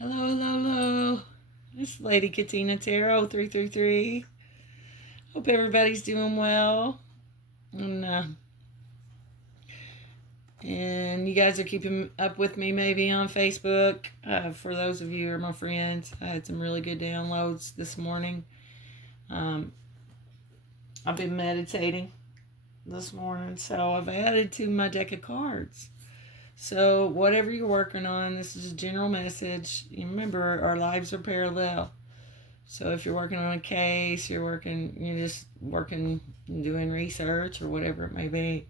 Hello, hello, hello. It's Lady Katina Tarot 333. Hope everybody's doing well. And you guys are keeping up with me maybe on Facebook. For those of you who are my friends, I had some really good downloads this morning. I've been meditating this morning, so I've added to my deck of cards. So, whatever you're working on, this is a general message. You remember, our lives are parallel. So, if you're working on a case, you're just working, doing research or whatever it may be.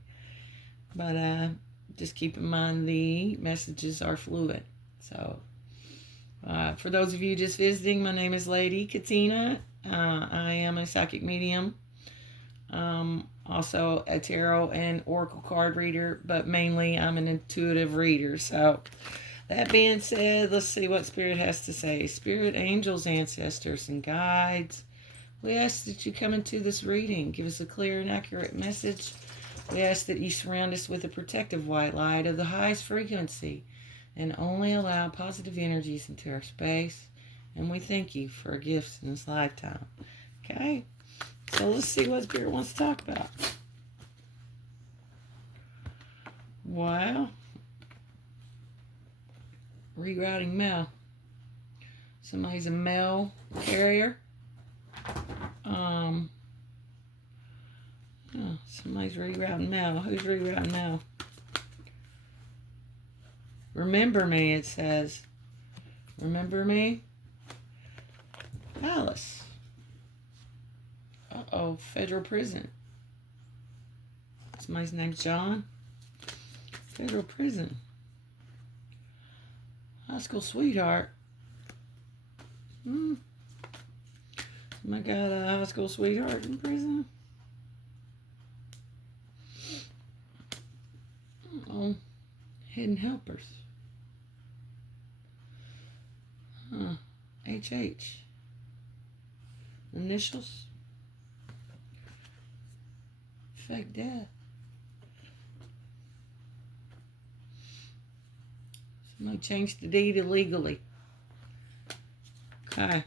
But just keep in mind the messages are fluid. So, for those of you just visiting, my name is Lady Katina. I am a psychic medium. Also a tarot and oracle card reader, but mainly I'm an intuitive reader. So that being said, let's see what Spirit has to say. Spirit, angels, ancestors, and guides, we ask that you come into this reading, give us a clear and accurate message. We ask that you surround us with a protective white light of the highest frequency and only allow positive energies into our space. And we thank you for our gifts in this lifetime. Okay? So let's see what Spirit wants to talk about. Wow. Rerouting mail. Somebody's a mail carrier. Somebody's rerouting mail. Who's rerouting mail? Remember me, it says. Remember me? Alice. Uh-oh, federal prison. Somebody's name's John. Federal prison. High school sweetheart. Somebody got a high school sweetheart in prison? Uh-oh. Hidden helpers. HH. Initials. Fake death. Somebody changed the deed illegally. Okay.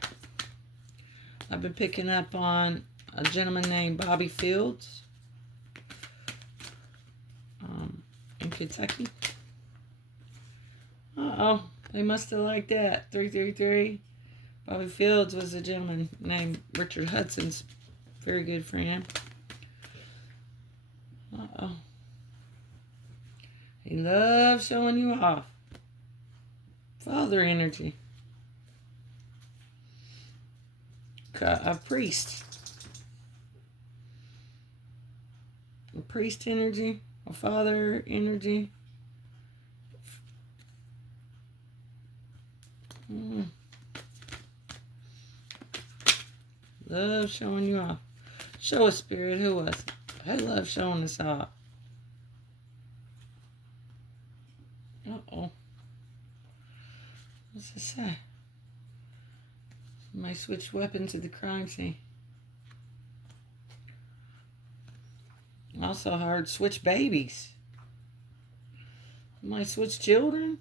I've been picking up on a gentleman named Bobby Fields in Kentucky. Uh-oh. They must have liked that. 333. Bobby Fields was a gentleman named Richard Hudson's very good friend. Uh-oh. He loves showing you off. Father energy. A priest. A priest energy. A father energy. Love showing you off. Show us, Spirit. Who was it? I love showing us off. Uh-oh. What's it say? Somebody switched weapons at the crime scene. Also heard switch babies. Somebody switch children?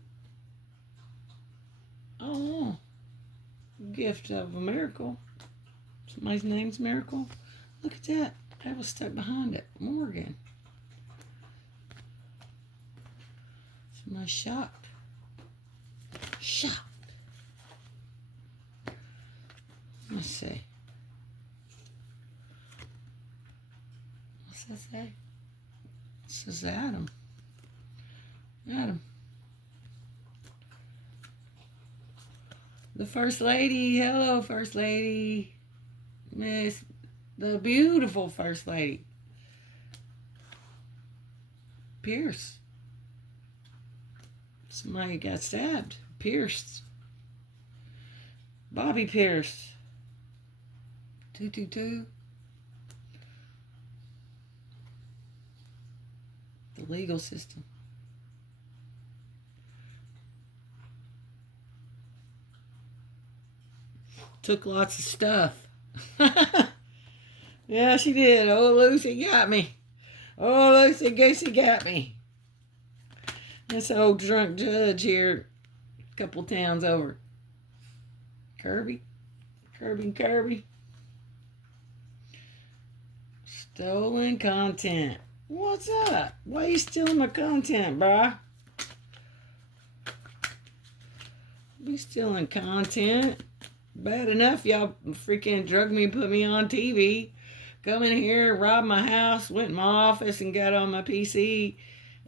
Oh, gift of a miracle. Somebody's name's Miracle. Look at that. I was stuck behind it. Morgan. Somebody shocked. Shocked. Let's see. What's that say? It says Adam. Adam. The First Lady. Hello, First Lady. Miss, the beautiful First Lady. Pierce. Somebody got stabbed. Pierced. Bobby Pierce. 222. The legal system. Took lots of stuff. Yeah, she did. Oh, Lucy got me. Oh, Lucy Goosey got me. This old drunk judge here, a couple towns over. Kirby. Kirby. Stolen content. What's up? Why you stealing my content, brah? Be stealing content. Bad enough y'all freaking drugged me and put me on TV. Come in here, robbed my house, went in my office and got on my PC,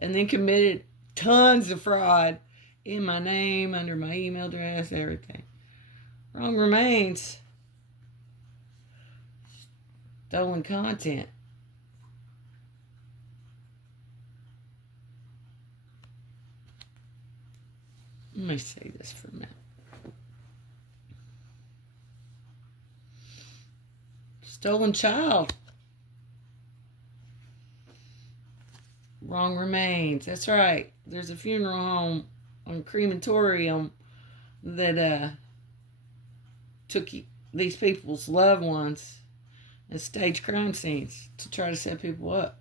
and then committed tons of fraud in my name, under my email address, everything. Wrong remains. Stolen content. Let me say this for a minute. Stolen child. Wrong remains. That's right. There's a funeral home on crematorium that took these people's loved ones and staged crime scenes to try to set people up.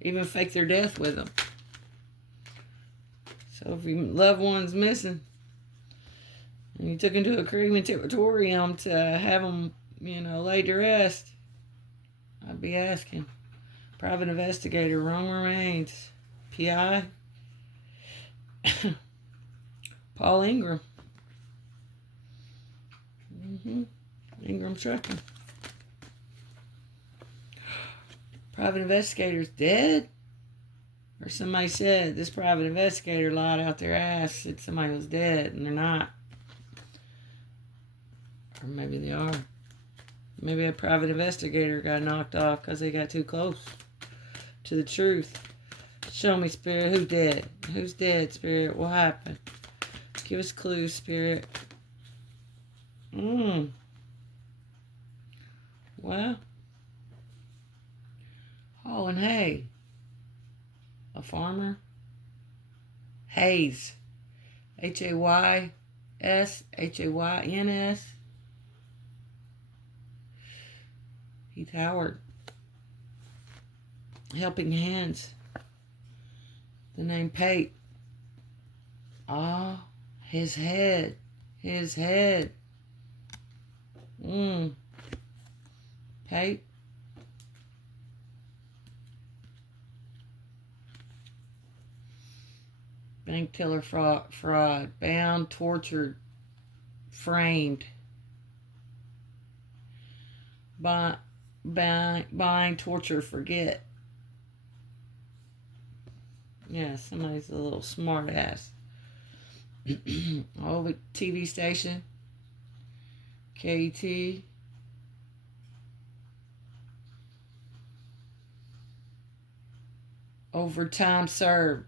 Even fake their death with them. So if your loved one's missing and you took them to a crematorium to have them, laid to rest, I'd be asking. Private investigator, wrong remains. PI, Paul Ingram. Ingram Trucking. Private investigator's dead? Or somebody said this private investigator lied out their ass, said somebody was dead, and they're not. Or maybe they are. Maybe a private investigator got knocked off because they got too close to the truth. Show me, Spirit, who's dead? Who's dead, Spirit? What happened? Give us clues, Spirit. Well, hauling hay. A farmer. Hayes. Hays. Hayns. Heath Howard. Helping Hands. The name Pate. His head. Pate. Bank teller fraud. Bound, tortured, framed. Bind, torture, forget. Yeah, somebody's a little smart ass. Oh, TV station. KT. Overtime served.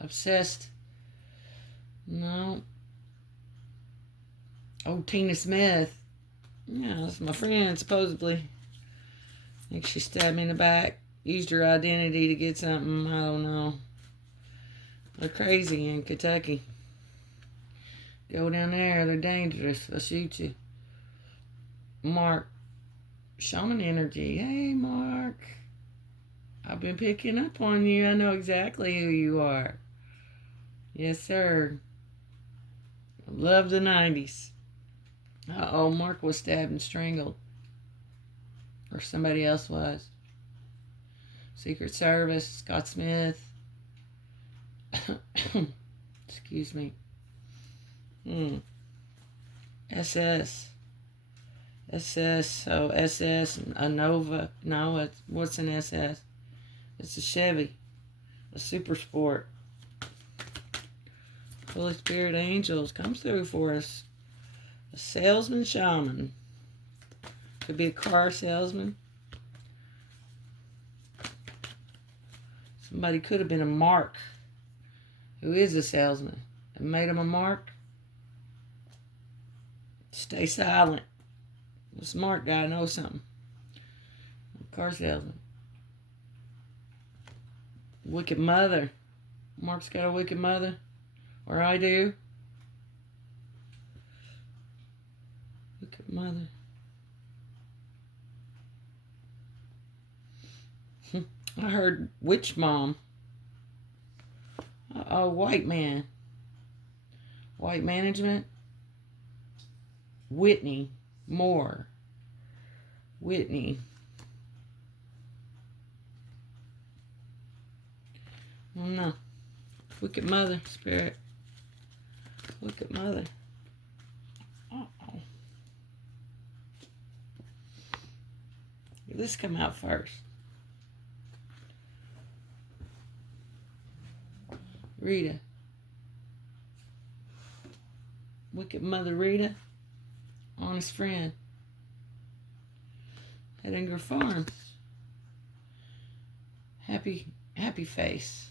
Obsessed. No. Oh, Tina Smith. Yeah, that's my friend, supposedly. I think she stabbed me in the back. Used her identity to get something. I don't know. They're crazy in Kentucky. Go down there. They're dangerous. They'll shoot you. Mark. Shaman energy. Hey, Mark. I've been picking up on you. I know exactly who you are. Yes, sir. Love the 90s. Uh-oh, Mark was stabbed and strangled. Or somebody else was. Secret Service, Scott Smith. Excuse me. SS. So SS, a Nova. No, what's an SS? It's a Chevy. A Super Sport. Holy Spirit Angels comes through for us. A salesman shaman. Could be a car salesman. Somebody could have been a Mark, who is a salesman, and made him a Mark. Stay silent. A smart guy knows something. A car salesman. Wicked mother. Mark's got a wicked mother. Or I do. Wicked mother. I heard witch mom. A white man. White Management. Whitney Moore. Whitney. No. Wicked Mother Spirit. Wicked Mother. Uh-oh. This come out first. Rita. Wicked Mother Rita. Honest Friend. Hedinger Farms. Happy Face.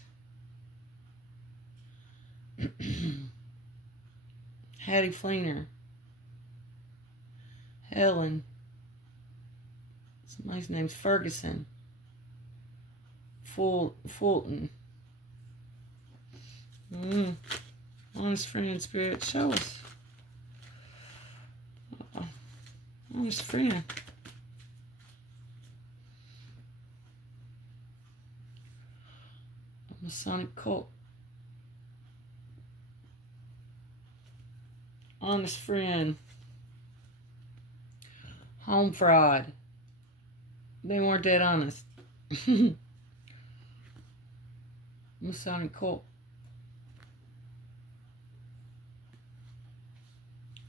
Hattie Fleener. Helen. Somebody's name's Ferguson. Fulton. Honest Friend Spirit, show us. Honest Friend. Masonic Cult. Honest Friend. Home Fraud. They weren't that honest. Masonic Cult.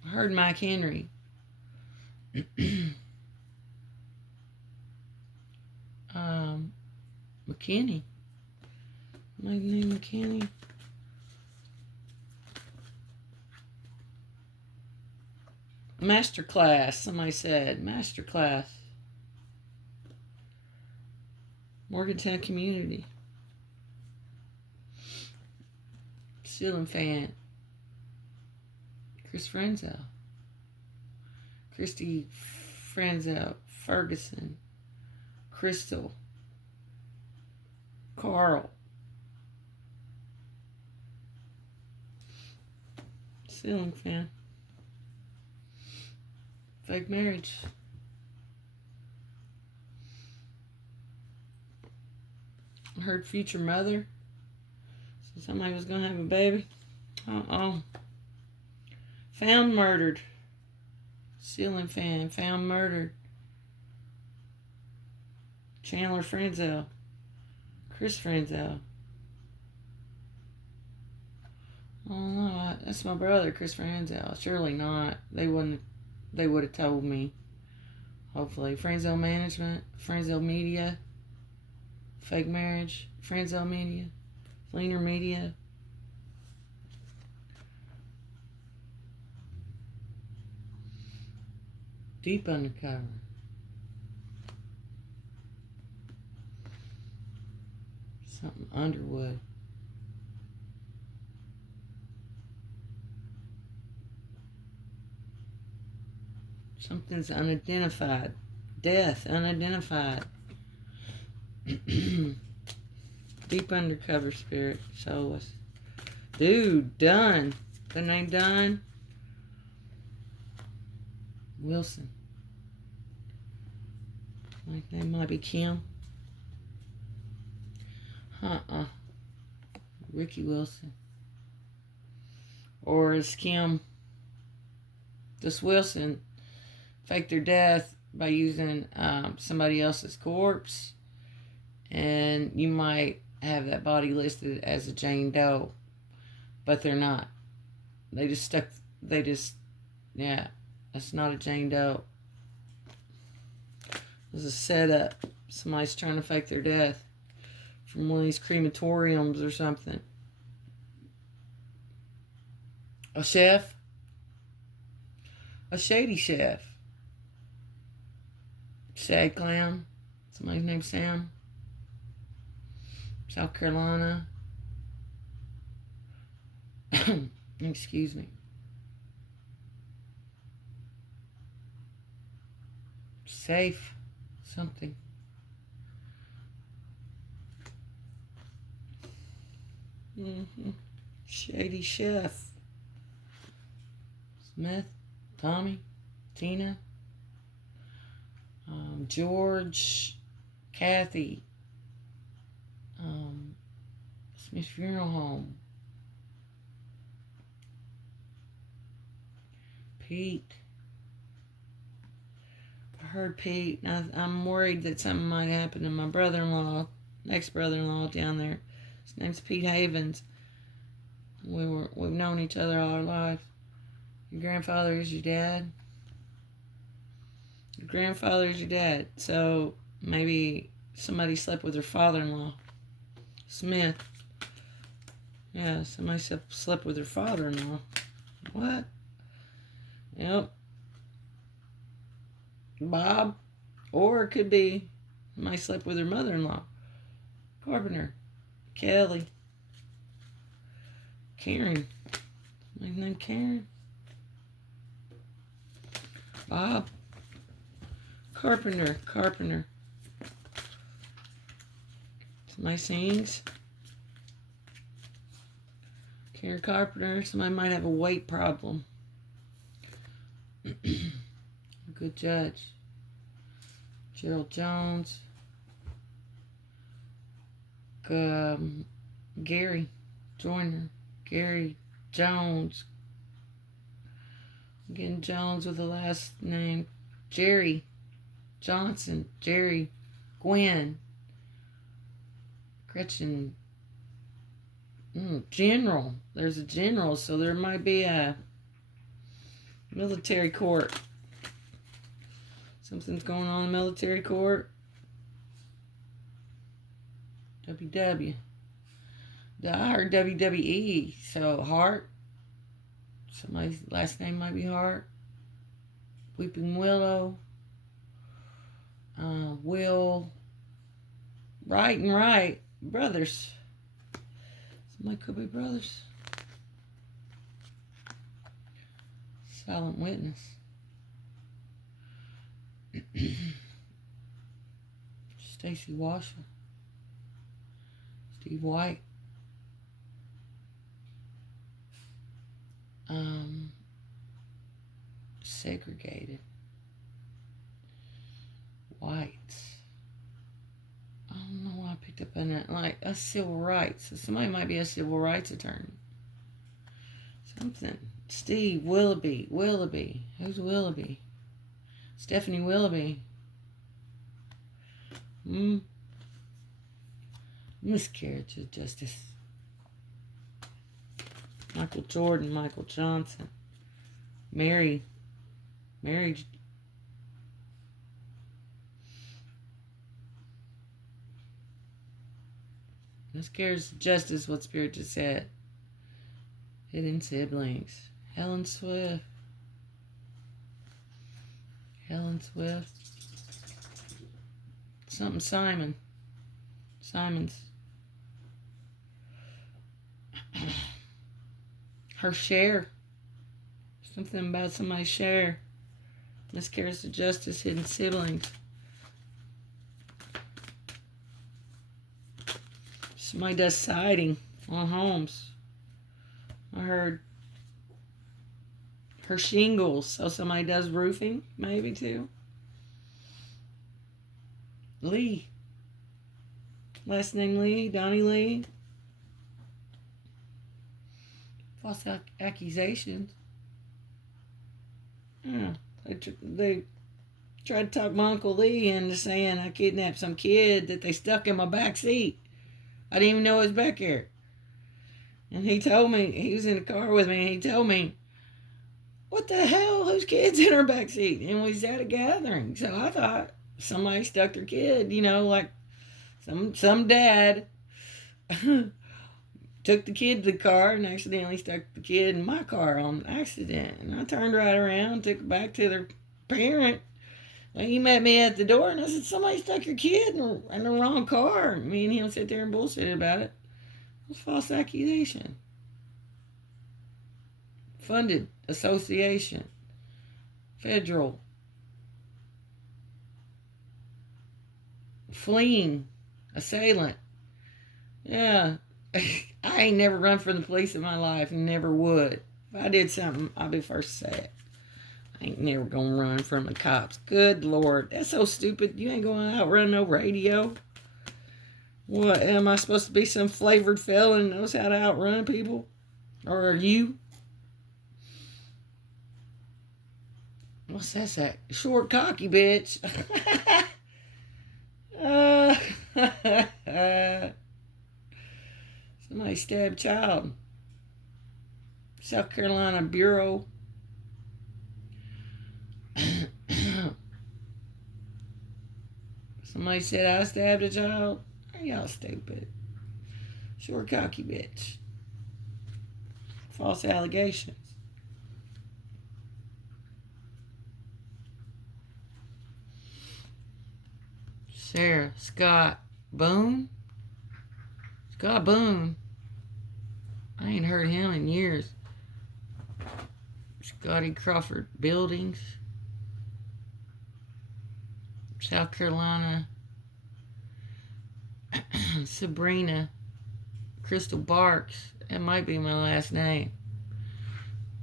I heard Mike Henry. McKinney. My name McKinney. Masterclass. Somebody said Masterclass. Morgantown Community. Ceiling Fan. Chris Frenzel. Christy Frenzel. Ferguson. Crystal. Carl. Ceiling Fan. Fake Marriage. I heard Future Mother. So somebody was going to have a baby. Uh-oh. Found Murdered. Ceiling Fan. Found Murdered. Chandler Frenzel. Chris Frenzel. Oh no, that's my brother, Chris Frenzel. Surely not. They would have told me. Hopefully. Frenzel Management. Frenzel Media. Fake Marriage. Frenzel Media. Fleener Media. Deep Undercover. Something Underwood. Something's unidentified. Death, unidentified. Deep Undercover Spirit, show us. Dude, Dunn. The name Dunn? Wilson. My name might be Kim. Ricky Wilson. Or is Kim this Wilson faked their death by using somebody else's corpse, and you might have that body listed as a Jane Doe, but they're not. That's not a Jane Doe. It's a setup. Somebody's trying to fake their death from one of these crematoriums or something. A chef? A shady chef. Sad Clown. Somebody's named Sam. South Carolina. Excuse me. Safe. Something. Shady Chef. Smith. Tommy. Tina. George. Kathy. Smith Funeral Home. Pete. I heard Pete. I'm worried that something might happen to my brother-in-law, next brother-in-law down there. His name's Pete Havens. We've known each other all our life. Your grandfather is your dad. Your grandfather is your dad. So maybe somebody slept with her father-in-law, Smith. Yeah, somebody slept with her father-in-law. What? Yep. Bob. Or it could be somebody slept with her mother-in-law. Carpenter. Kelly. Karen. Somebody's named Karen. Bob. Carpenter. Somebody sings. Karen Carpenter. Somebody might have a weight problem. A good judge. Gerald Jones. Gary Joyner. Gary Jones. Again, Jones with the last name. Jerry Johnson. Jerry. Gwen. Gretchen. General. There's a general, so there might be a military court. Something's going on in the military court. WW. I heard WWE. So Hart. Somebody's last name might be Hart. Weeping Willow. Will. Right and Right. Brothers. Somebody could be brothers. Silent Witness. Stacy Washer. Steve White. Segregated. Whites. I don't know why I picked up on that. Like a civil rights. So somebody might be a civil rights attorney. Something. Steve Willoughby. Who's Willoughby? Stephanie Willoughby. Miscarriage of justice. Michael Jordan. Michael Johnson. Marriage. Miscarriage of justice, what Spirit just said. Hidden siblings. Helen Swift. Something Simons. Her share. Something about somebody's share. Miscarriage of justice, hidden siblings. Somebody does siding on homes. I heard her shingles. So somebody does roofing, maybe too. Lee. Last name Lee. Donnie Lee. False accusations. Yeah. They tried to talk my Uncle Lee into saying I kidnapped some kid that they stuck in my back seat. I didn't even know it was back here. And he told me, he was in the car with me, and he told me, what the hell? Whose kid's in her back seat? And we was at a gathering. So I thought somebody stuck their kid, like some dad took the kid to the car and accidentally stuck the kid in my car on accident. And I turned right around, took it back to their parent. And he met me at the door, and I said, somebody stuck your kid in the wrong car. And me and him sat there and bullshitted about it. It was false accusation. Funded association. Federal. Fleeing. Assailant. Yeah. I ain't never run from the police in my life and never would. If I did something, I'd be first to say it. I ain't never gonna run from the cops. Good Lord. That's so stupid. You ain't gonna outrun no radio. What, am I supposed to be some flavored felon that knows how to outrun people? Or are you? What's that? Short, cocky bitch. uh, Somebody stabbed child. South Carolina Bureau. Somebody said I stabbed a child. Are y'all stupid? Short, cocky bitch. False allegations. Sarah Scott Boone. Scott Boone. I ain't heard him in years. Scotty Crawford Buildings. South Carolina. Sabrina Crystal Barks. That might be my last name.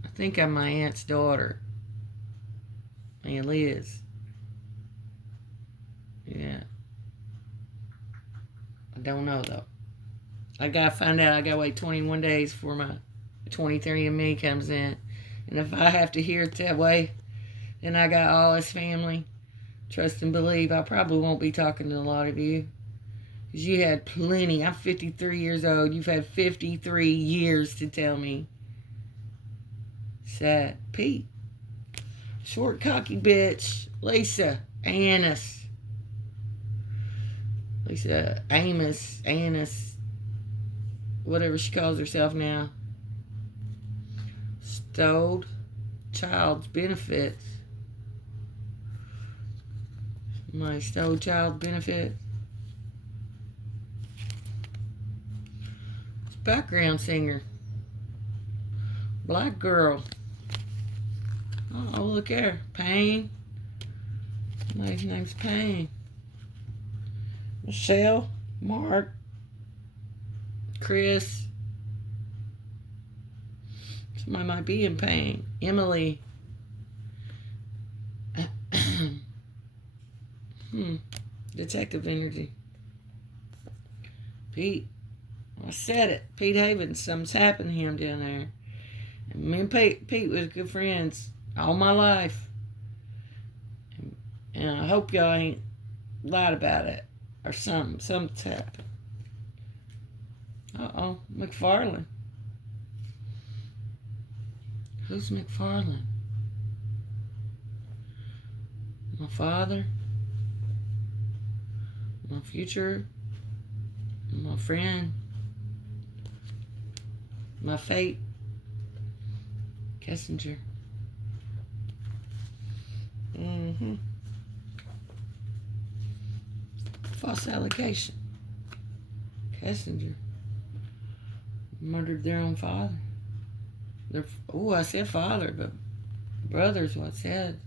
I think I'm my aunt's daughter. Aunt Liz. Yeah. I don't know though. I gotta find out. I gotta wait 21 days before my 23andMe comes in. And if I have to hear it that way, then I got all his family. Trust and believe. I probably won't be talking to a lot of you. Because you had plenty. I'm 53 years old. You've had 53 years to tell me. Sad. Pete. Short, cocky bitch. Lisa Annis. Lisa Annis. Whatever she calls herself now. Stole child's benefits. My stole child benefit. Background singer. Black girl. Oh, look there. Payne. My name's Payne. Michelle. Mark. Chris. Somebody might be in pain. Emily. Detective energy. Pete. I said it. Pete Havens. Something's happened to him down there. And me and Pete was good friends all my life. And I hope y'all ain't lied about it. Or something. Something's happened. Uh-oh. McFarland. Who's McFarland? My father? My future? My friend? My fate? Kessinger. False allegation. Kessinger. Murdered their own father. I said father, but brother's what it said.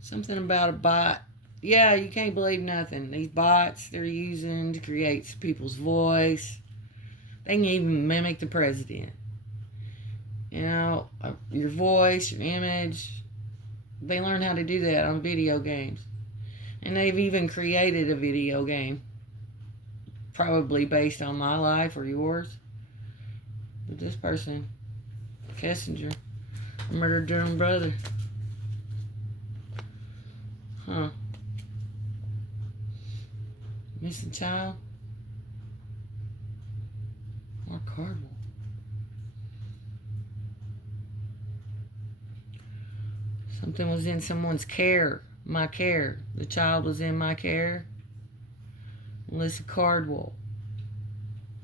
Something about a bot. Yeah, you can't believe nothing. These bots they're using to create people's voice. They can even mimic the president. You know, your voice, your image. They learn how to do that on video games. And they've even created a video game. Probably based on my life or yours. But this person, Kessinger, murdered their own brother. Huh. Missing child? Mark Cardwell. Something was in someone's care. My care. The child was in my care. Melissa Cardwell.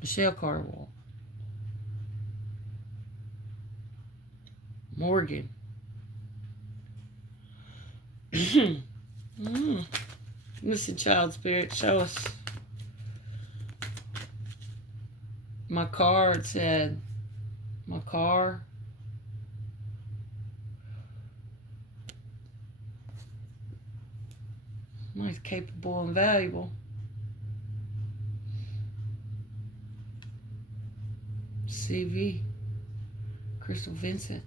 Michelle Cardwell. Morgan. Missing child spirit, show us. My card said, my car. Nice, capable, and valuable. CV. Crystal Vincent.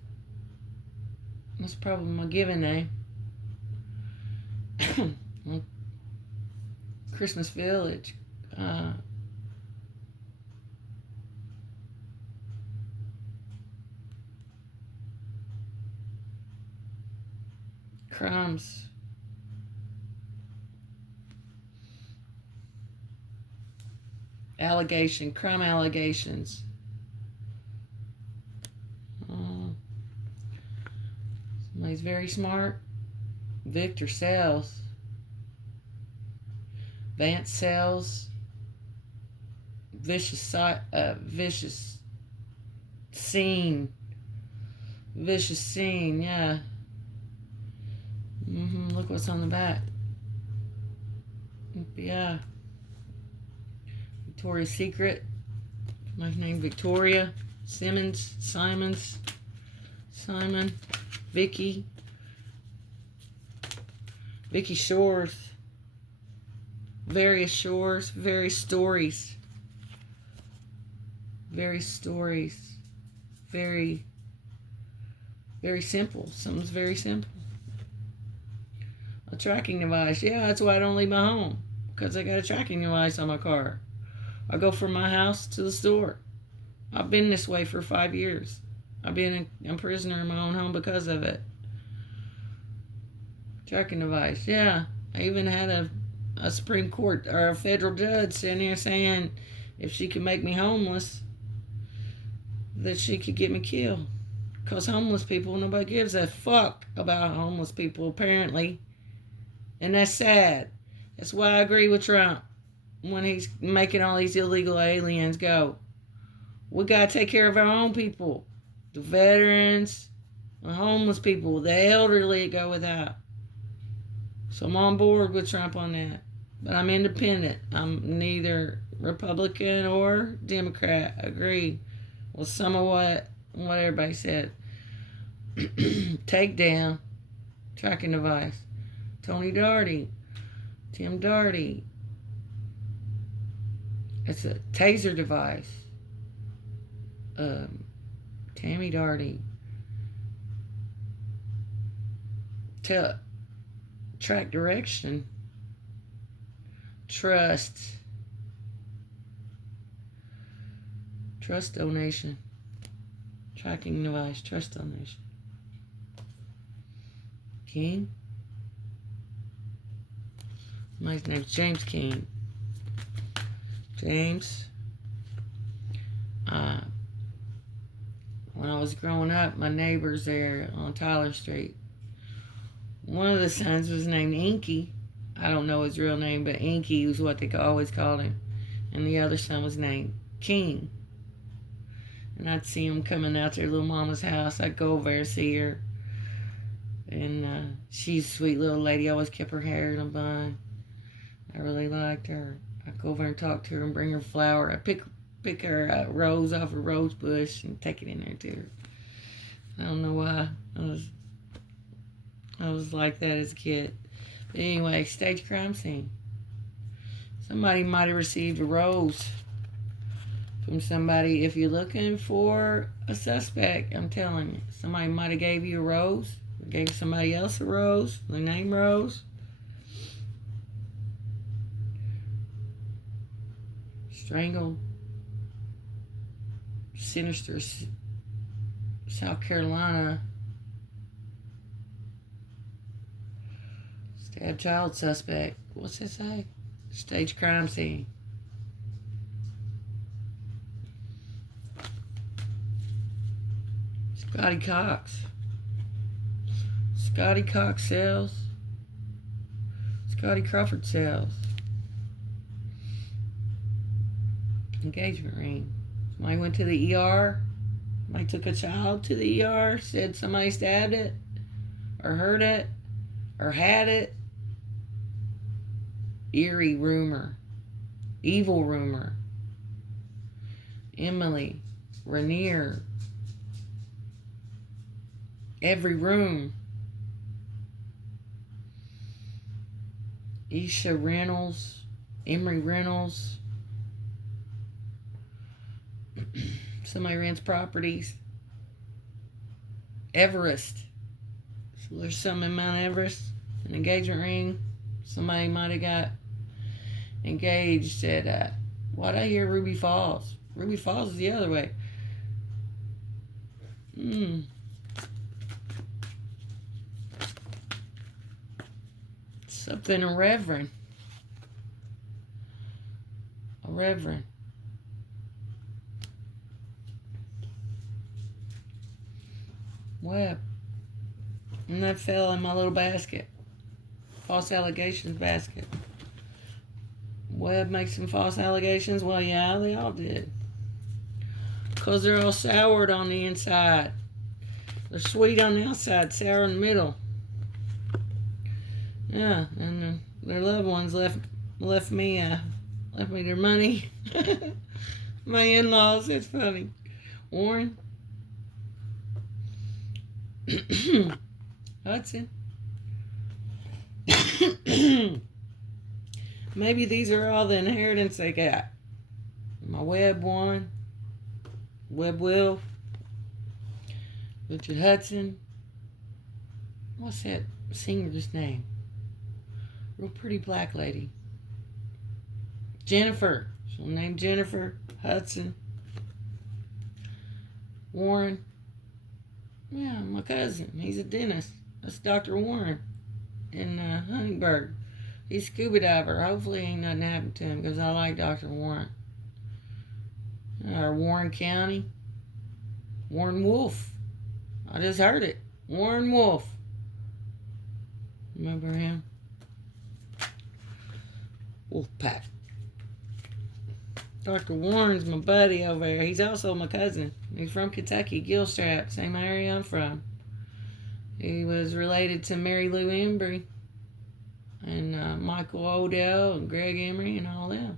That's probably my given name. Christmas Village. crumbs. Allegation, crumb allegations. Somebody's very smart. Victor sells. Vance sells. Vicious scene. Vicious scene, yeah. Look what's on the back. Yeah. Victoria's Secret. My name Victoria. Simon. Vicky. Vicky Shores. Various shores. Various stories. Very stories. Very, very simple. Something's very simple. A tracking device. Yeah, that's why I don't leave my home. Because I got a tracking device on my car. I go from my house to the store. I've been this way for 5 years. I've been a prisoner in my own home because of it. Tracking device. Yeah. I even had a Supreme Court or a federal judge sitting there saying if she could make me homeless, that she could get me killed. Because homeless people, nobody gives a fuck about homeless people, apparently. And that's sad. That's why I agree with Trump when he's making all these illegal aliens go. We got to take care of our own people. The veterans, the homeless people, the elderly that go without. So I'm on board with Trump on that. But I'm independent. I'm neither Republican or Democrat. Agree with some of what everybody said. Takedown. Tracking device. Tony Darty. Tim Darty. It's a taser device. Tammy Darty. Track direction. Trust donation. Tracking device. Trust donation. King. My name's James King. James. When I was growing up, my neighbors there on Tyler Street, one of the sons was named Inky. I don't know his real name, but Inky was what they always called him. And the other son was named King. And I'd see him coming out to their little mama's house. I'd go over there and see her. And she's a sweet little lady. Always kept her hair in a bun. I really liked her. I'd go over and talk to her and bring her flower. I'd pick her rose off a rose bush and take it in there to her. I don't know why. I was like that as a kid. But anyway, stage crime scene. Somebody might have received a rose from somebody. If you're looking for a suspect, I'm telling you, somebody might have gave you a rose, or gave somebody else a rose, the name Rose. Strangled. Sinister, South Carolina. Stabbed child suspect. What's it say? Stage crime scene. Scotty Cox. Scotty Cox sells. Scotty Crawford sells. Engagement ring. Somebody went to the ER. Somebody took a child to the ER. Said somebody stabbed it. Or heard it. Or had it. Eerie rumor. Evil rumor. Emily. Rainier. Every room. Isha Reynolds. Emery Reynolds. Somebody rents properties. Everest. So there's some in Mount Everest. An engagement ring. Somebody might have got engaged at, what I hear, Ruby Falls. Ruby Falls is the other way. Something a reverend. A reverend. Webb. And that fell in my little basket. False allegations basket. Webb makes some false allegations. Well, yeah, they all did. Because they're all soured on the inside. They're sweet on the outside, sour in the middle. Yeah, and their loved ones left me their money. My in-laws, it's funny. Warren. Hudson. Maybe these are all the inheritance they got. My Webb one. Webb Will. Richard Hudson. What's that singer's name? Real pretty black lady. Jennifer. She'll name Jennifer Hudson. Warren. Yeah, my cousin. He's a dentist. That's Dr. Warren in Huntingburg. He's a scuba diver. Hopefully ain't nothing happened to him because I like Dr. Warren. Or Warren County. Warren Wolf. I just heard it. Warren Wolf. Remember him? Wolfpack. Dr. Warren's my buddy over there. He's also my cousin. He's from Kentucky, Gilstrap, same area I'm from. He was related to Mary Lou Embry and Michael Odell and Greg Emery and all them.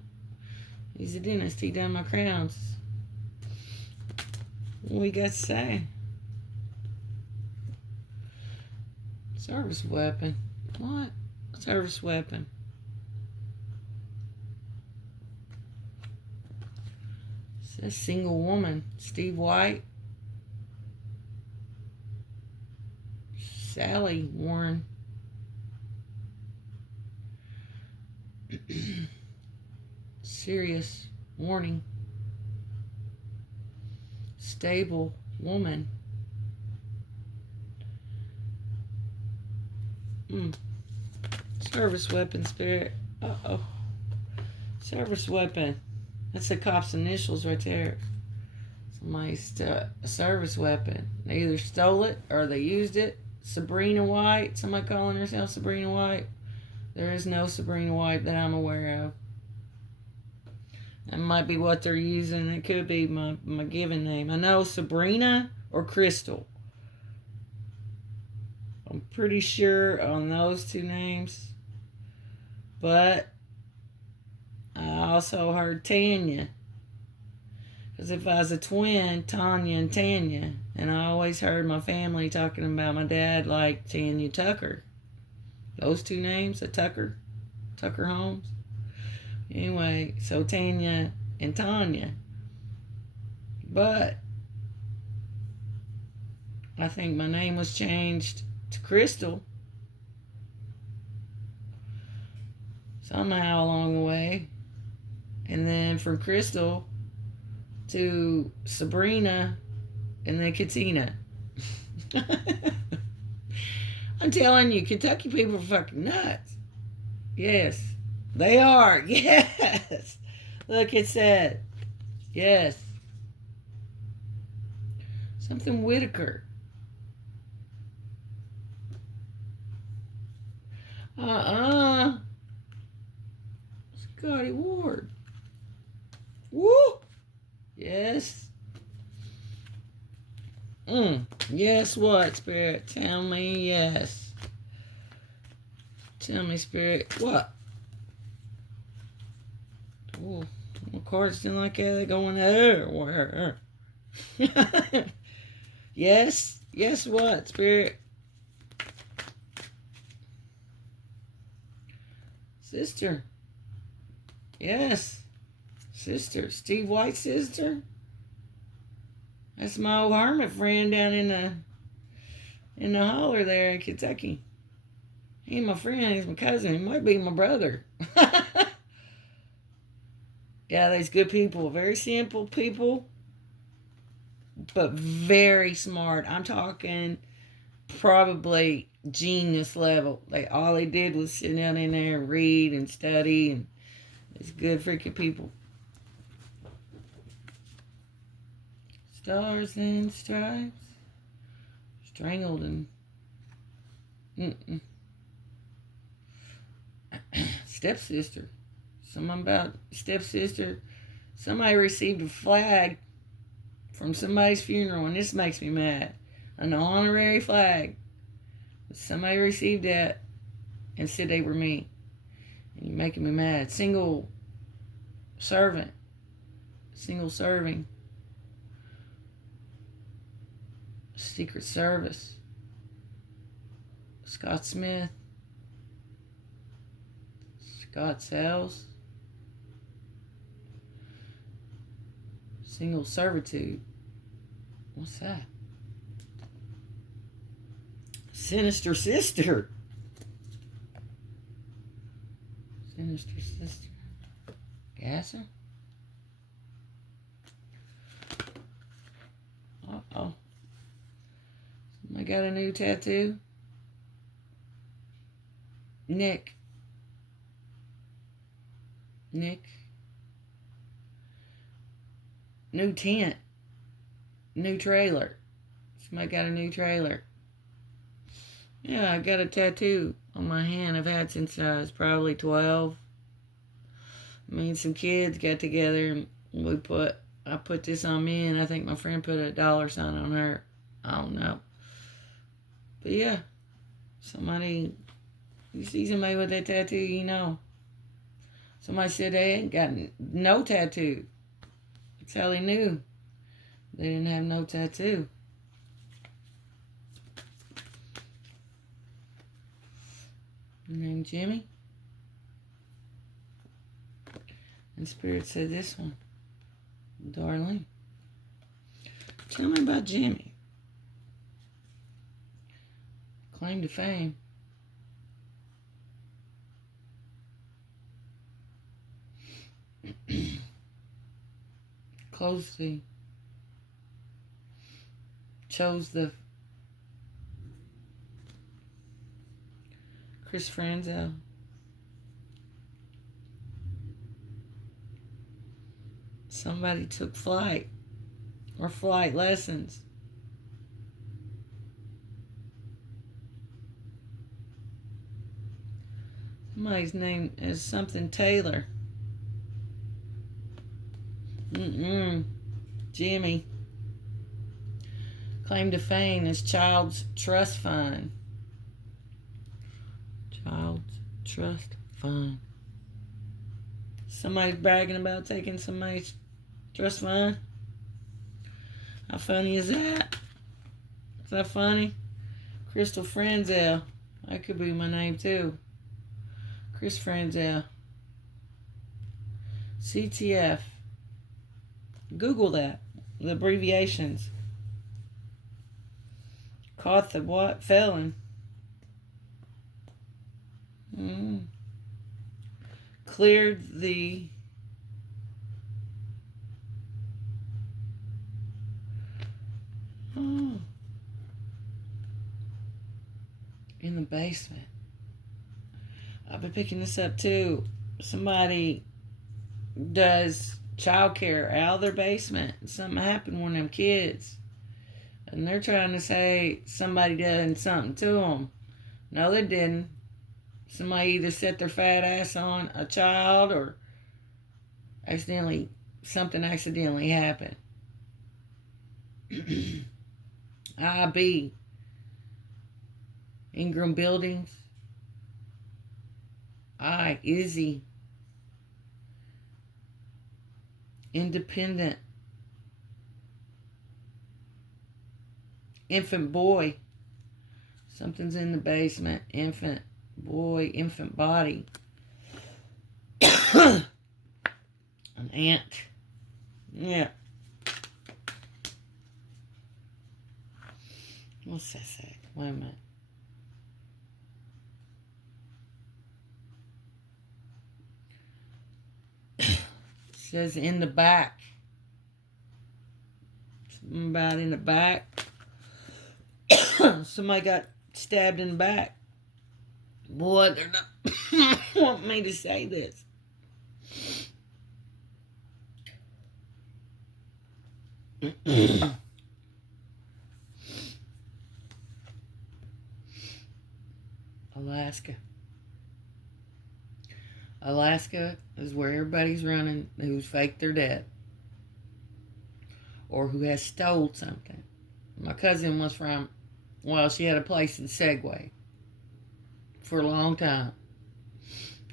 He's a dentist. He done my crowns. What we got to say? Service weapon. What? Service weapon. A single woman. Steve White. Sally Warren. Serious warning. Stable woman. Service weapon spirit. Uh-oh. Service weapon. That's the cop's initials right there. Somebody's a service weapon. They either stole it or they used it. Sabrina White. Somebody calling herself Sabrina White. There is no Sabrina White that I'm aware of. That might be what they're using. It could be my given name. I know Sabrina or Crystal. I'm pretty sure on those two names. But I also heard Tanya. Because if I was a twin, Tanya and Tanya. And I always heard my family talking about my dad like Tanya Tucker. Those two names, Tucker Holmes. Anyway, so Tanya and Tanya. But I think my name was changed to Crystal. Somehow along the way. And then from Crystal to Sabrina and then Katina. I'm telling you, Kentucky people are fucking nuts. Yes, they are. Yes. Look, it said. Yes. Something Whitaker. Scotty Ward. Woo! Yes. Yes, what, Spirit? Tell me yes. Tell me, Spirit, what? Oh, my cards didn't like that. They're going there. Yes. Yes, what, Spirit? Sister. Yes. Sister. Steve White's sister? That's my old hermit friend down in the holler there in Kentucky. He ain't my friend, he's my cousin. He might be my brother. Yeah, they's good people. Very simple people, but very smart. I'm talking probably genius level. All they did was sit down in there and read and study, and it's good freaking people. Stars and Stripes, Strangled and Stepsister. Something about stepsister. Somebody received a flag from somebody's funeral, and this makes me mad. An honorary flag. Somebody received that and said they were me. And you're making me mad. Single servant. Single serving. Secret Service. Scott Smith. Scott Sells. Single servitude. What's that? Sinister Sister. Sinister Sister. Gasser? Uh-oh. Somebody got a new tattoo? Nick. New tent. New trailer. Somebody got a new trailer. Yeah, I got a tattoo on my hand I've had since I was probably 12. Me and some kids got together and I put this on me, and I think my friend put a dollar sign on her. I don't know. But yeah, you see somebody with that tattoo, you know. Somebody said they ain't got no tattoo. That's how they knew. They didn't have no tattoo. Named Jimmy. And Spirit said this one. Darlene. Tell me about Jimmy. Claim to fame. Chose the Chris Franzel. Somebody took flight or flight lessons. Somebody's name is something Taylor. Jimmy. Claim to fame is Child's Trust Fund. Child's Trust Fund. Somebody's bragging about taking somebody's trust fund. How funny is that? Is that funny? Crystal Franzel. That could be my name too. Chris Franzel. CTF. Google that. The abbreviations. Caught the what? Felon. Cleared the in the basement. I've been picking this up too. Somebody does childcare out of their basement. Something happened to one of them kids. And they're trying to say somebody done something to them. No, they didn't. Somebody either set their fat ass on a child or something accidentally happened. IB. Ingram Buildings. Izzy. Independent. Infant boy. Something's in the basement. Infant boy. Infant body. An ant. Yeah. What's that say? Wait a minute. It says in the back. Something about in the back. Somebody got stabbed in the back. Boy, they're not want me to say this. Alaska. Alaska is where everybody's running who's faked their death or who has stole something. My cousin was from, well, she had a place in Segway for a long time.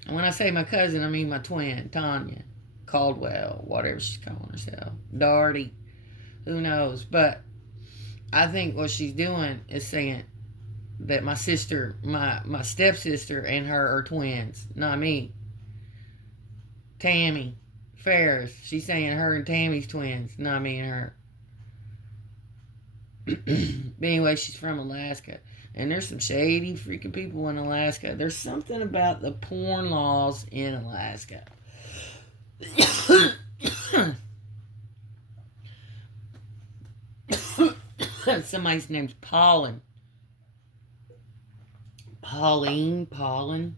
And when I say my cousin, I mean my twin, Tanya Caldwell, whatever she's calling herself. Darty, who knows. But I think what she's doing is saying that my sister, my stepsister and her are twins, not me. Tammy Ferris, she's saying her and Tammy's twins, not me and her. But anyway, she's from Alaska. And there's some shady freaking people in Alaska. There's something about the porn laws in Alaska. Somebody's name's Pollen. Pollen.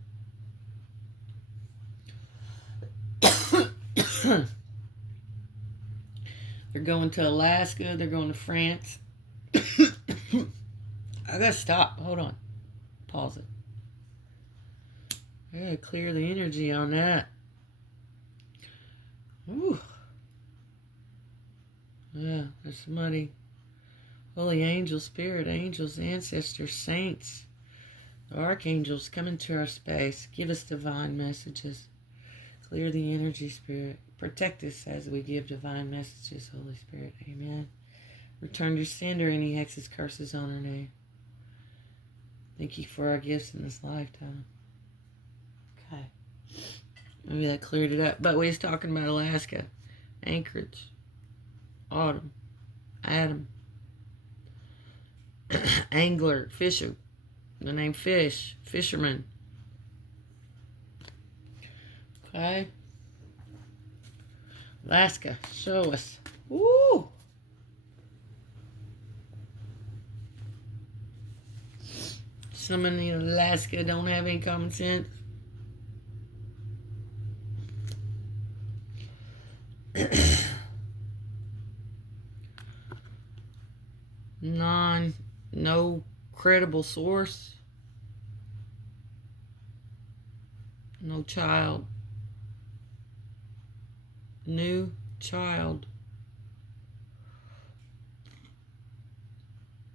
They're going to Alaska. They're going to France. I gotta stop. Hold on. Pause it. I gotta clear the energy on that. Ooh. Yeah, there's somebody. Holy angels, spirit angels, ancestors, saints, archangels come into our space. Give us divine messages. Clear the energy, Spirit. Protect us as we give divine messages, Holy Spirit. Amen. Return to sender any hexes, curses on our name. Thank you for our gifts in this lifetime. Okay. Maybe that cleared it up. But we was talking about Alaska. Anchorage. Autumn. Adam. Angler. Fisher. The name Fish. Fisherman. Okay. Alaska. Show us. Woo! Someone in Alaska don't have any common sense. No credible source. No child. New child.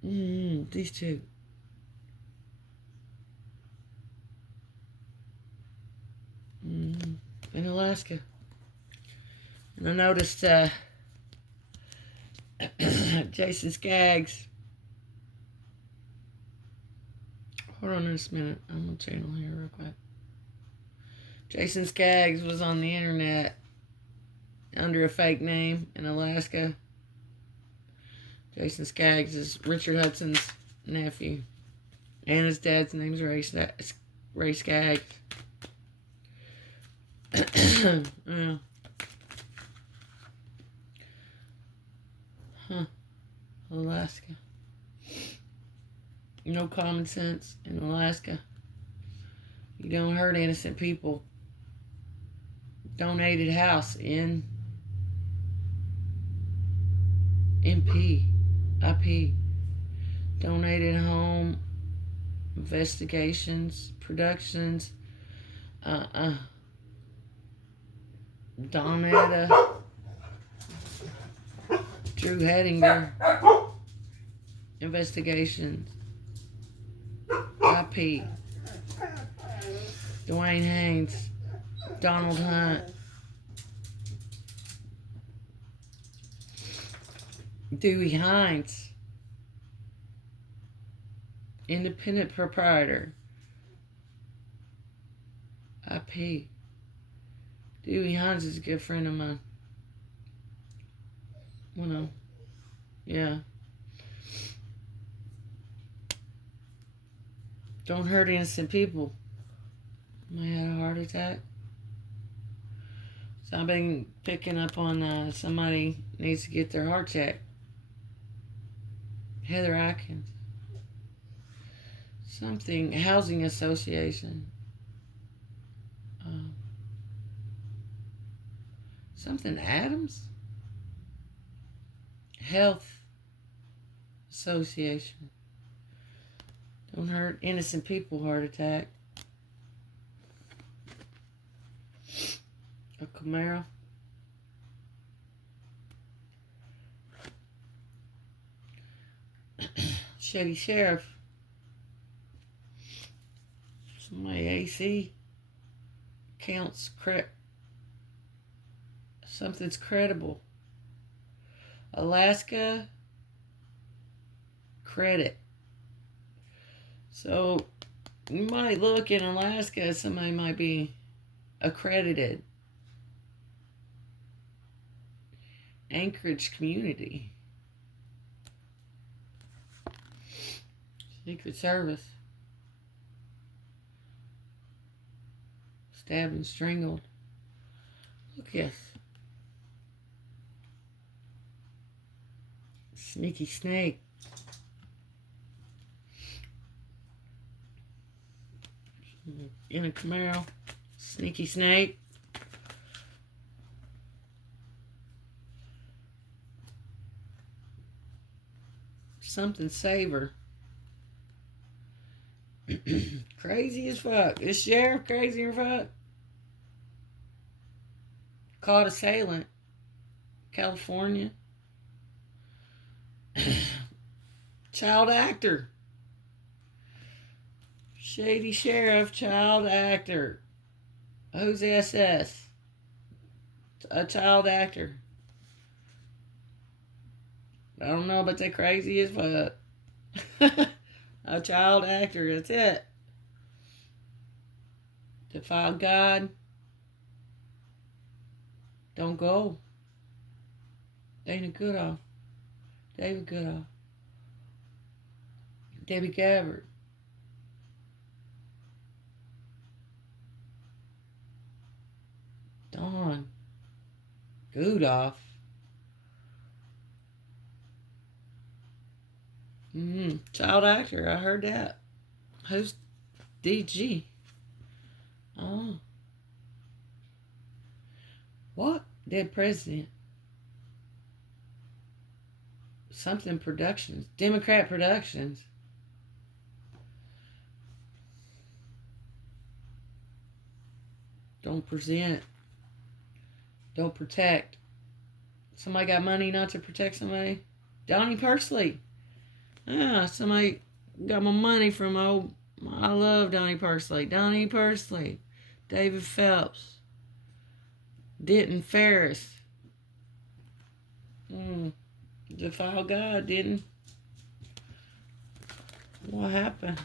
These two. In Alaska. And I noticed Jason Skaggs. Hold on just a minute. I'm going to channel here real quick. Jason Skaggs was on the internet under a fake name in Alaska. Jason Skaggs is Richard Hudson's nephew. And his dad's name's Ray Skaggs. Yeah. Alaska. No common sense in Alaska. You don't hurt innocent people. Donated house in IP. Donated home. Investigations. Productions. Donetta. Drew Hedinger. Investigations. IP. Dwayne Haynes. Donald Hunt. Dewey Hines. Independent proprietor. IP. Dewey Hines is a good friend of mine. You know. Yeah. Don't hurt innocent people. I had a heart attack. So I've been picking up on somebody needs to get their heart checked. Heather Atkins. something housing association. Something Adams? Health Association. Don't hurt innocent people, heart attack. A Camaro. Shady Sheriff. Somebody AC counts something's credible. Alaska credit. So you might look in Alaska, somebody might be accredited. Anchorage Community. Secret Service. Stabbed and strangled. Look, yes. Sneaky snake. In a Camaro. Sneaky snake. Something savor. Crazy as fuck. This sheriff crazy as fuck. Caught assailant. California. Child actor. Shady sheriff, child actor. Who's SS? A child actor. I don't know, but they're crazy as fuck. A child actor, that's it. Defile God. Don't go. Dana Goodall. David Goodall. Debbie Gabbard. Dawn. Goodoff. Child actor, I heard that. Who's DG? Oh. What? Dead president. Something Productions. Democrat Productions. Don't present. Don't protect. Somebody got money not to protect somebody? Donnie Pursley. Somebody got my money from I love Donnie Pursley. Donnie Pursley. David Phelps. Denton Ferris. Defile God, didn't. What happened?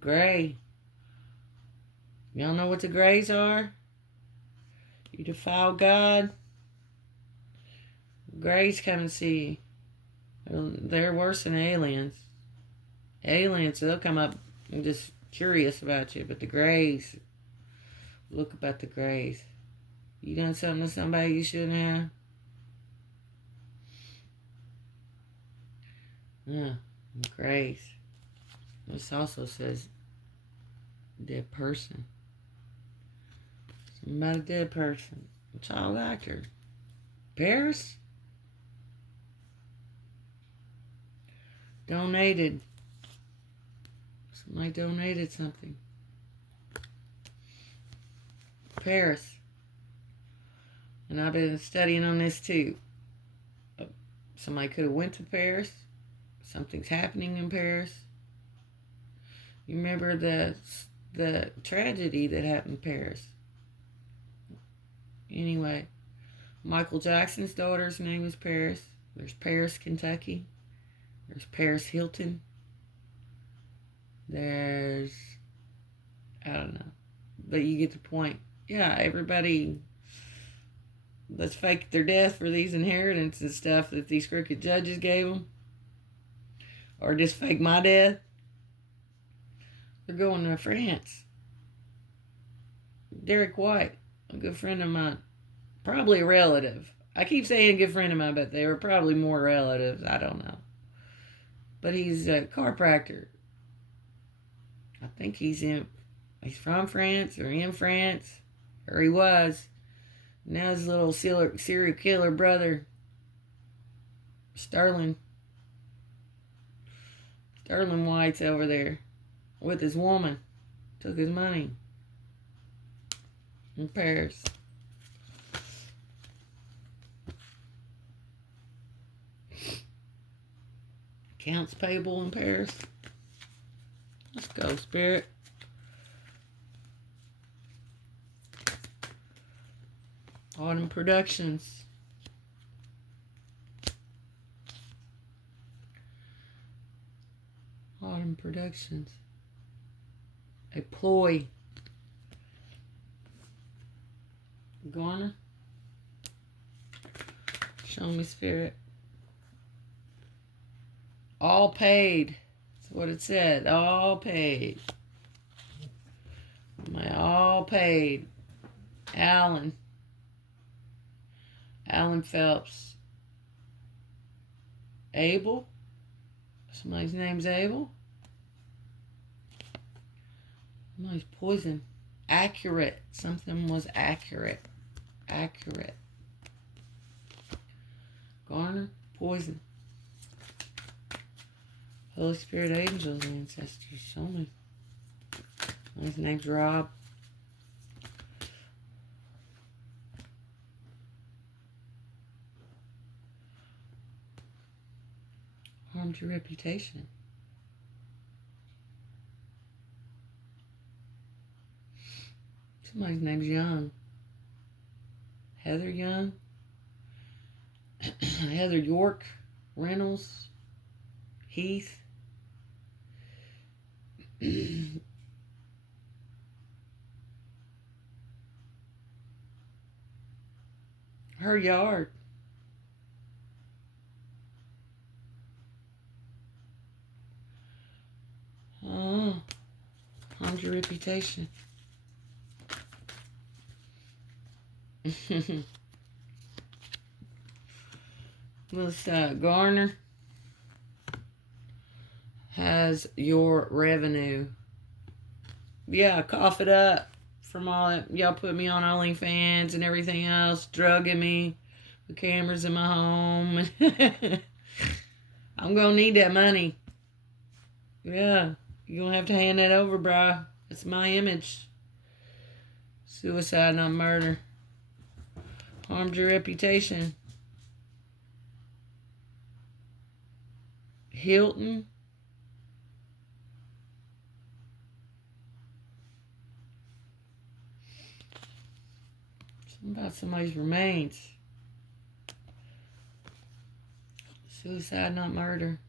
Gray. Y'all know what the Grays are? You defile God. Grays come and see you. They're worse than aliens. Aliens, they'll come up and just curious about you. But the Grays, look about the Grays. You done something to somebody you shouldn't have? Yeah, the Grays. This also says dead person. Something about a dead person. A child actor. Paris? Donated. Somebody donated something. Paris. And I've been studying on this too. Somebody could have went to Paris. Something's happening in Paris. You remember the tragedy that happened in Paris. Anyway, Michael Jackson's daughter's name is Paris. There's Paris, Kentucky. There's Paris Hilton. There's, I don't know. But you get the point. Yeah, everybody, let's fake their death for these inheritance and stuff that these crooked judges gave them. Or just fake my death. They're going to France. Derek White, a good friend of mine. Probably a relative. I keep saying good friend of mine, but they were probably more relatives. I don't know. but he's a chiropractor. I think he's from France or in France, or he was. Now his little serial killer brother, Sterling White's over there with his woman. Took his money in Paris. Accounts payable in Paris. Let's go, Spirit. Autumn Productions. Autumn Productions. A ploy. Garner. Show me, Spirit. All paid. That's what it said. All paid. All paid. Alan Phelps. Abel. Somebody's name's Abel. Somebody's poison. Accurate. Something was accurate. Garner. Poison. Holy Spirit, angels, ancestors. Show me. His name's Rob. Harmed your reputation. Somebody's name's Young. Heather Young. Heather York. Reynolds. Heath. Her yard. Oh, harmed your reputation. Melissa Garner has your revenue. Yeah, cough it up from all that. Y'all put me on OnlyFans and everything else, drugging me with cameras in my home. I'm gonna need that money. Yeah, you're gonna have to hand that over, bro. It's my image. Suicide, not murder. Harmed your reputation. Hilton. Something about somebody's remains. Suicide, not murder.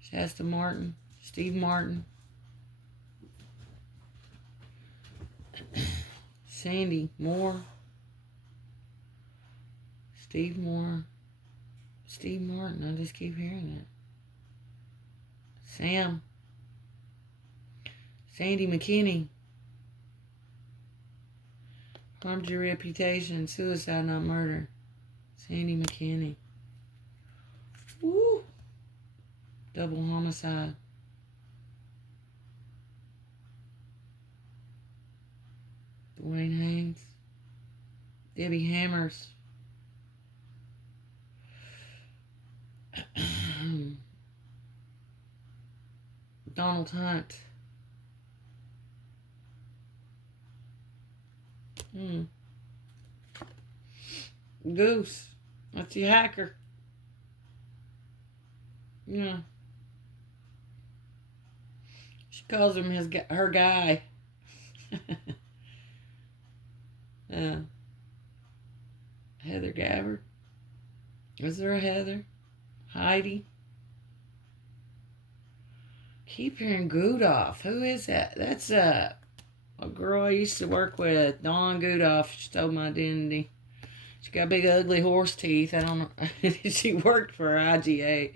Shasta Martin. Steve Martin. Sandy Moore. Steve Moore. Steve Martin. I just keep hearing it. Sam. Sandy McKinney. Harmed your reputation. Suicide, not murder. Sandy McKinney. Woo! Double homicide. Dwayne Haynes. Debbie Hammers. Donald Hunt. Goose. That's your hacker. Yeah. She calls him her guy. Heather Gabbard. Is there a Heather? Heidi. Keep hearing Gudoff. Who is that? That's a girl I used to work with, Dawn Gudoff. She stole my identity. She got big ugly horse teeth. I don't know. She worked for IGA.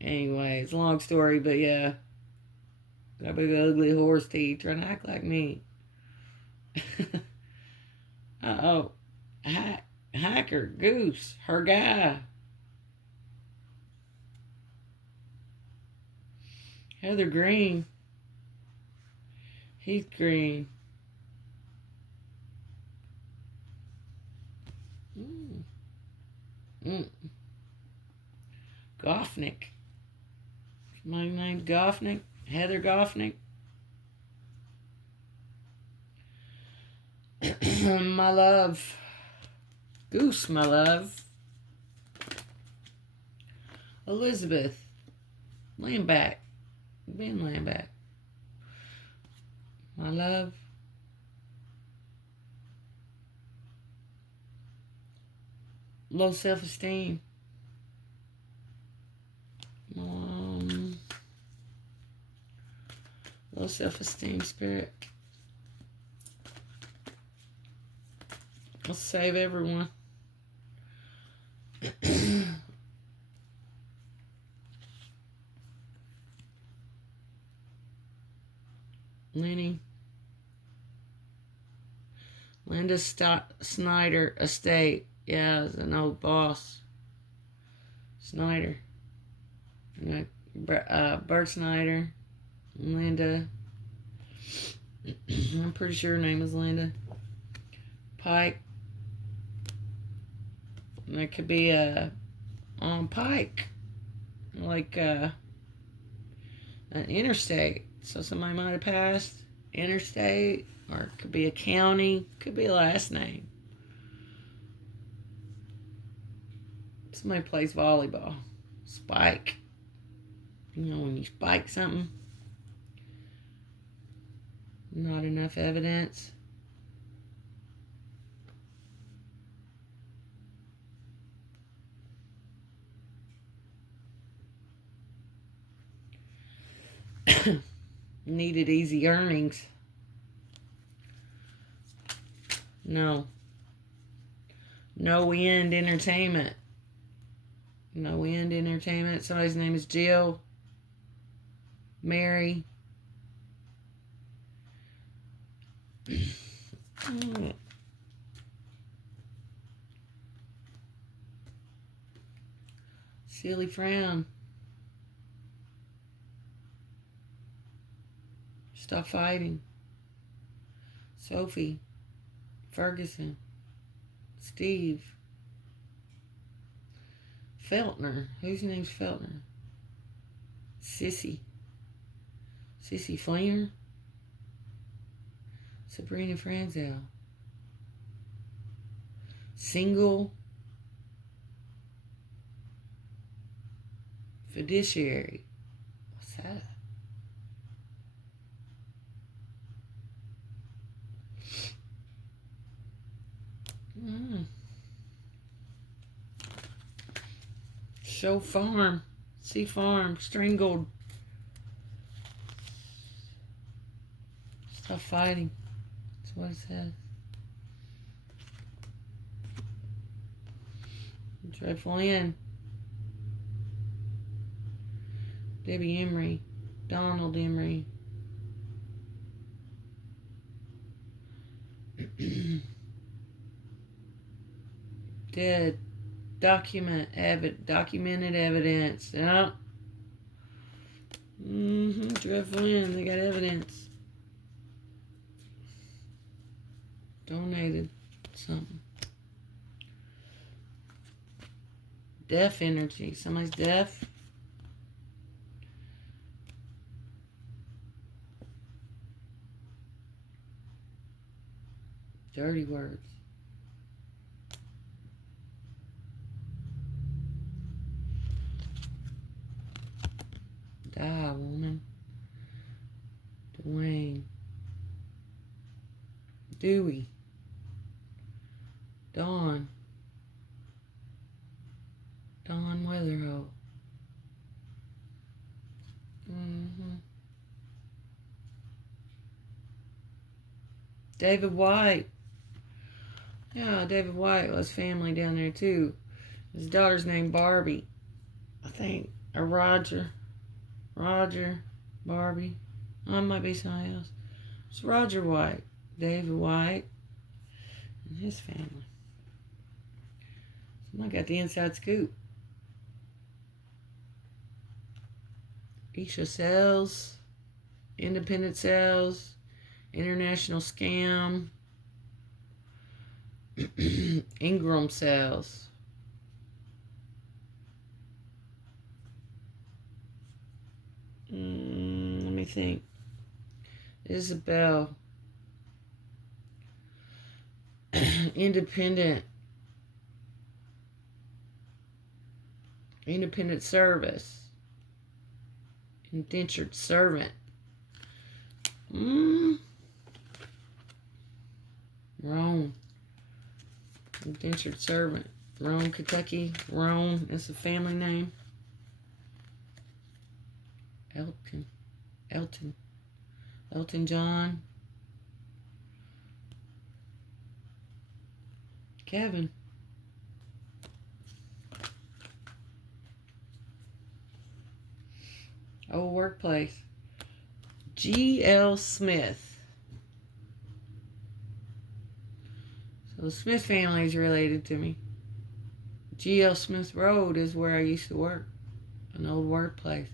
Anyway, it's a long story, but yeah. Got big ugly horse teeth, trying to act like me. Uh-oh. Hacker, Goose, her guy. Heather Green, Heath Green. Mm. Mm. Goffnick. My name's Goffnick. Heather Goffnick. My love. Goose, my love. Elizabeth. Landback. Ben Landback. My love. Low self-esteem. Low self-esteem spirit. Let's save everyone. Lenny. Linda Snyder Estate. Yeah, it's an old boss. Snyder. Bert Snyder. Linda. I'm pretty sure her name is Linda. Pike. And that could be on Pike. Like an interstate. So somebody might have passed interstate. Or it could be a county. Could be a last name. Somebody plays volleyball. Spike. You know, when you spike something. Not enough evidence. Needed easy earnings. No. No End Entertainment. No End Entertainment. Somebody's name is Jill. Mary. Silly frown. Stop fighting. Sophie. Ferguson. Steve. Feltner. Whose name's Feltner? Sissy. Sissy Flanger. Sabrina Franzel. Single. Fiduciary. What's that? Show farm. See farm. Strangled. Stop fighting. That's what it says. Dreadful End. Debbie Emery. Donald Emery. Dead. Documented evidence. Yeah. Dreadful End. They got evidence. Donated something. Deaf energy. Somebody's deaf. Dirty words. Die, woman. Dwayne. Dewey. Dawn. Dawn Weatherhoe. David White. Yeah, David White was family down there too. His daughter's named Barbie, I think, or Roger. Barbie. Oh, it might be somebody else. It's Roger White, David White, and his family. I got the inside scoop. Isha Sales, Independent Sales, International Scam, Ingram Sales. Let me think. Isabel. Independent service. Indentured servant. Rome. Indentured servant. Rome, Kentucky. Rome is a family name. Elton John. Kevin. Old workplace. G.L. Smith. So the Smith family is related to me. G.L. Smith Road is where I used to work. An old workplace.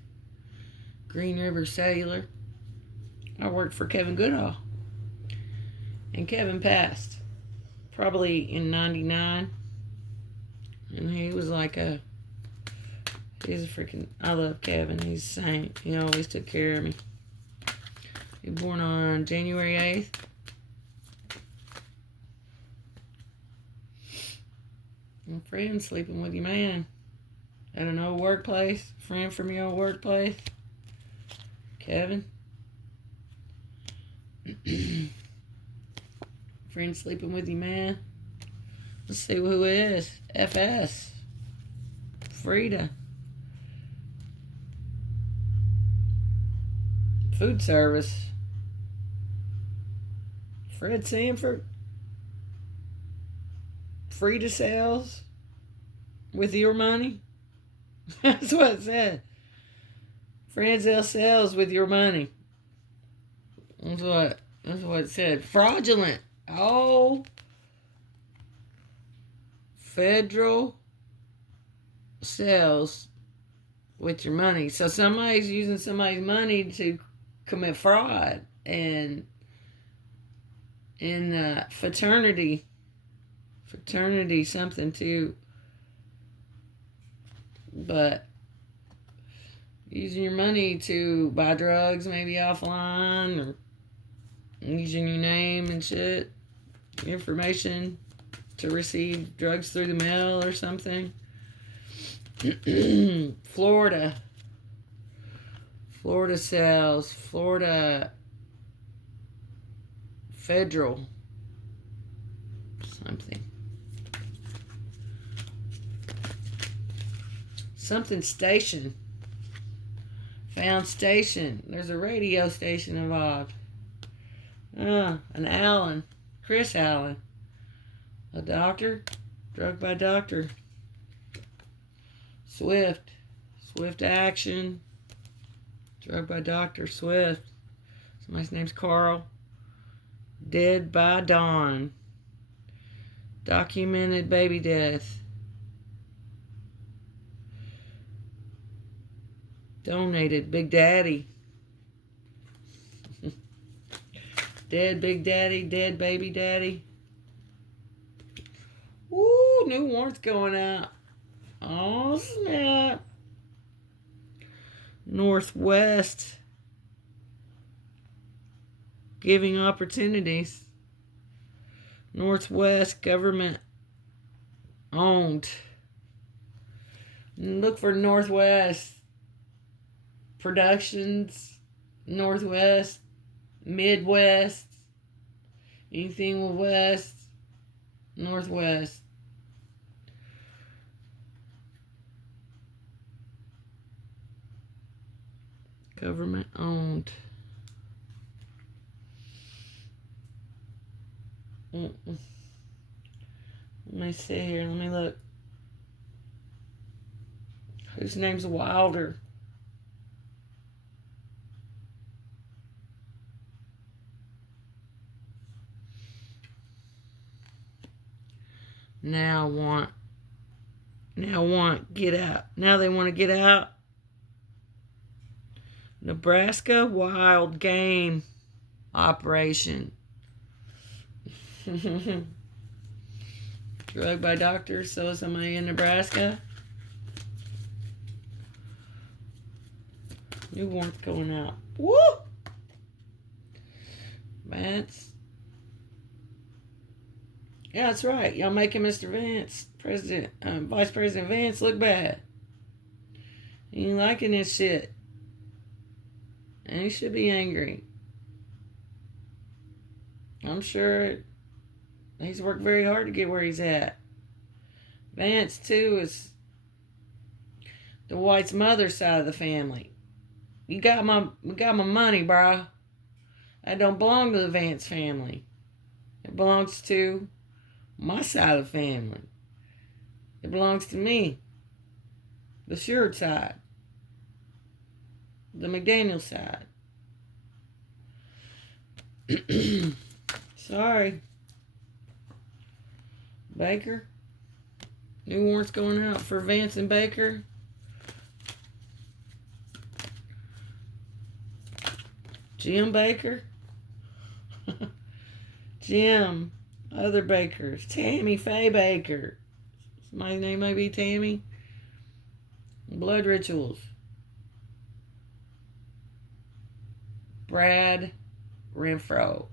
Green River Cellular. I worked for Kevin Goodall. And Kevin passed. Probably in 99. And he was like he's a freaking, I love Kevin. He's a saint. He always took care of me. He was born on January 8th. My friend sleeping with your man. At an old workplace. Friend from your old workplace. Kevin. Friend sleeping with you, man. Let's see who it is. FS. Frida. Food service. Fred Sanford. Frida Sales. With your money. That's what it said. Fred's L Sales with your money. That's what it said. Fraudulent. Oh. Federal sales with your money. So somebody's using somebody's money to commit fraud. And in fraternity something too. But using your money to buy drugs maybe offline, or using your name and shit, information to receive drugs through the mail or something. Florida sales. Florida Federal something station. Found station. There's a radio station involved. An Allen. Chris Allen. A doctor. Drug by doctor. Swift Action. Drug by Dr. Swift. Somebody's name's Carl. Dead by Dawn. Documented baby death. Donated Big Daddy. Dead Big Daddy. Dead Baby Daddy. Woo, new warrants going out. Oh, snap. Northwest. Giving opportunities. Northwest government owned. Look for Northwest Productions, Northwest, Midwest, anything with West, Northwest. Government owned. Let me see here. Let me look. Whose name's Wilder? Now I want now want get out. Now they want to get out. Nebraska wild game operation. Drugged by doctors, so somebody in Nebraska. New warrant going out. Woo! Vance. Yeah, that's right. Y'all making Mr. Vance, Vice President Vance, look bad. He ain't liking this shit. And he should be angry. I'm sure he's worked very hard to get where he's at. Vance, too, is the White's mother side of the family. We got my money, bro. That don't belong to the Vance family. It belongs to my side of the family. It belongs to me. The Short side. The McDaniel side. Sorry. Baker. New warrants going out for Vance and Baker. Jim Baker. Jim. Other Bakers. Tammy Faye Baker. My name may be Tammy. Blood Rituals. Brad Renfro.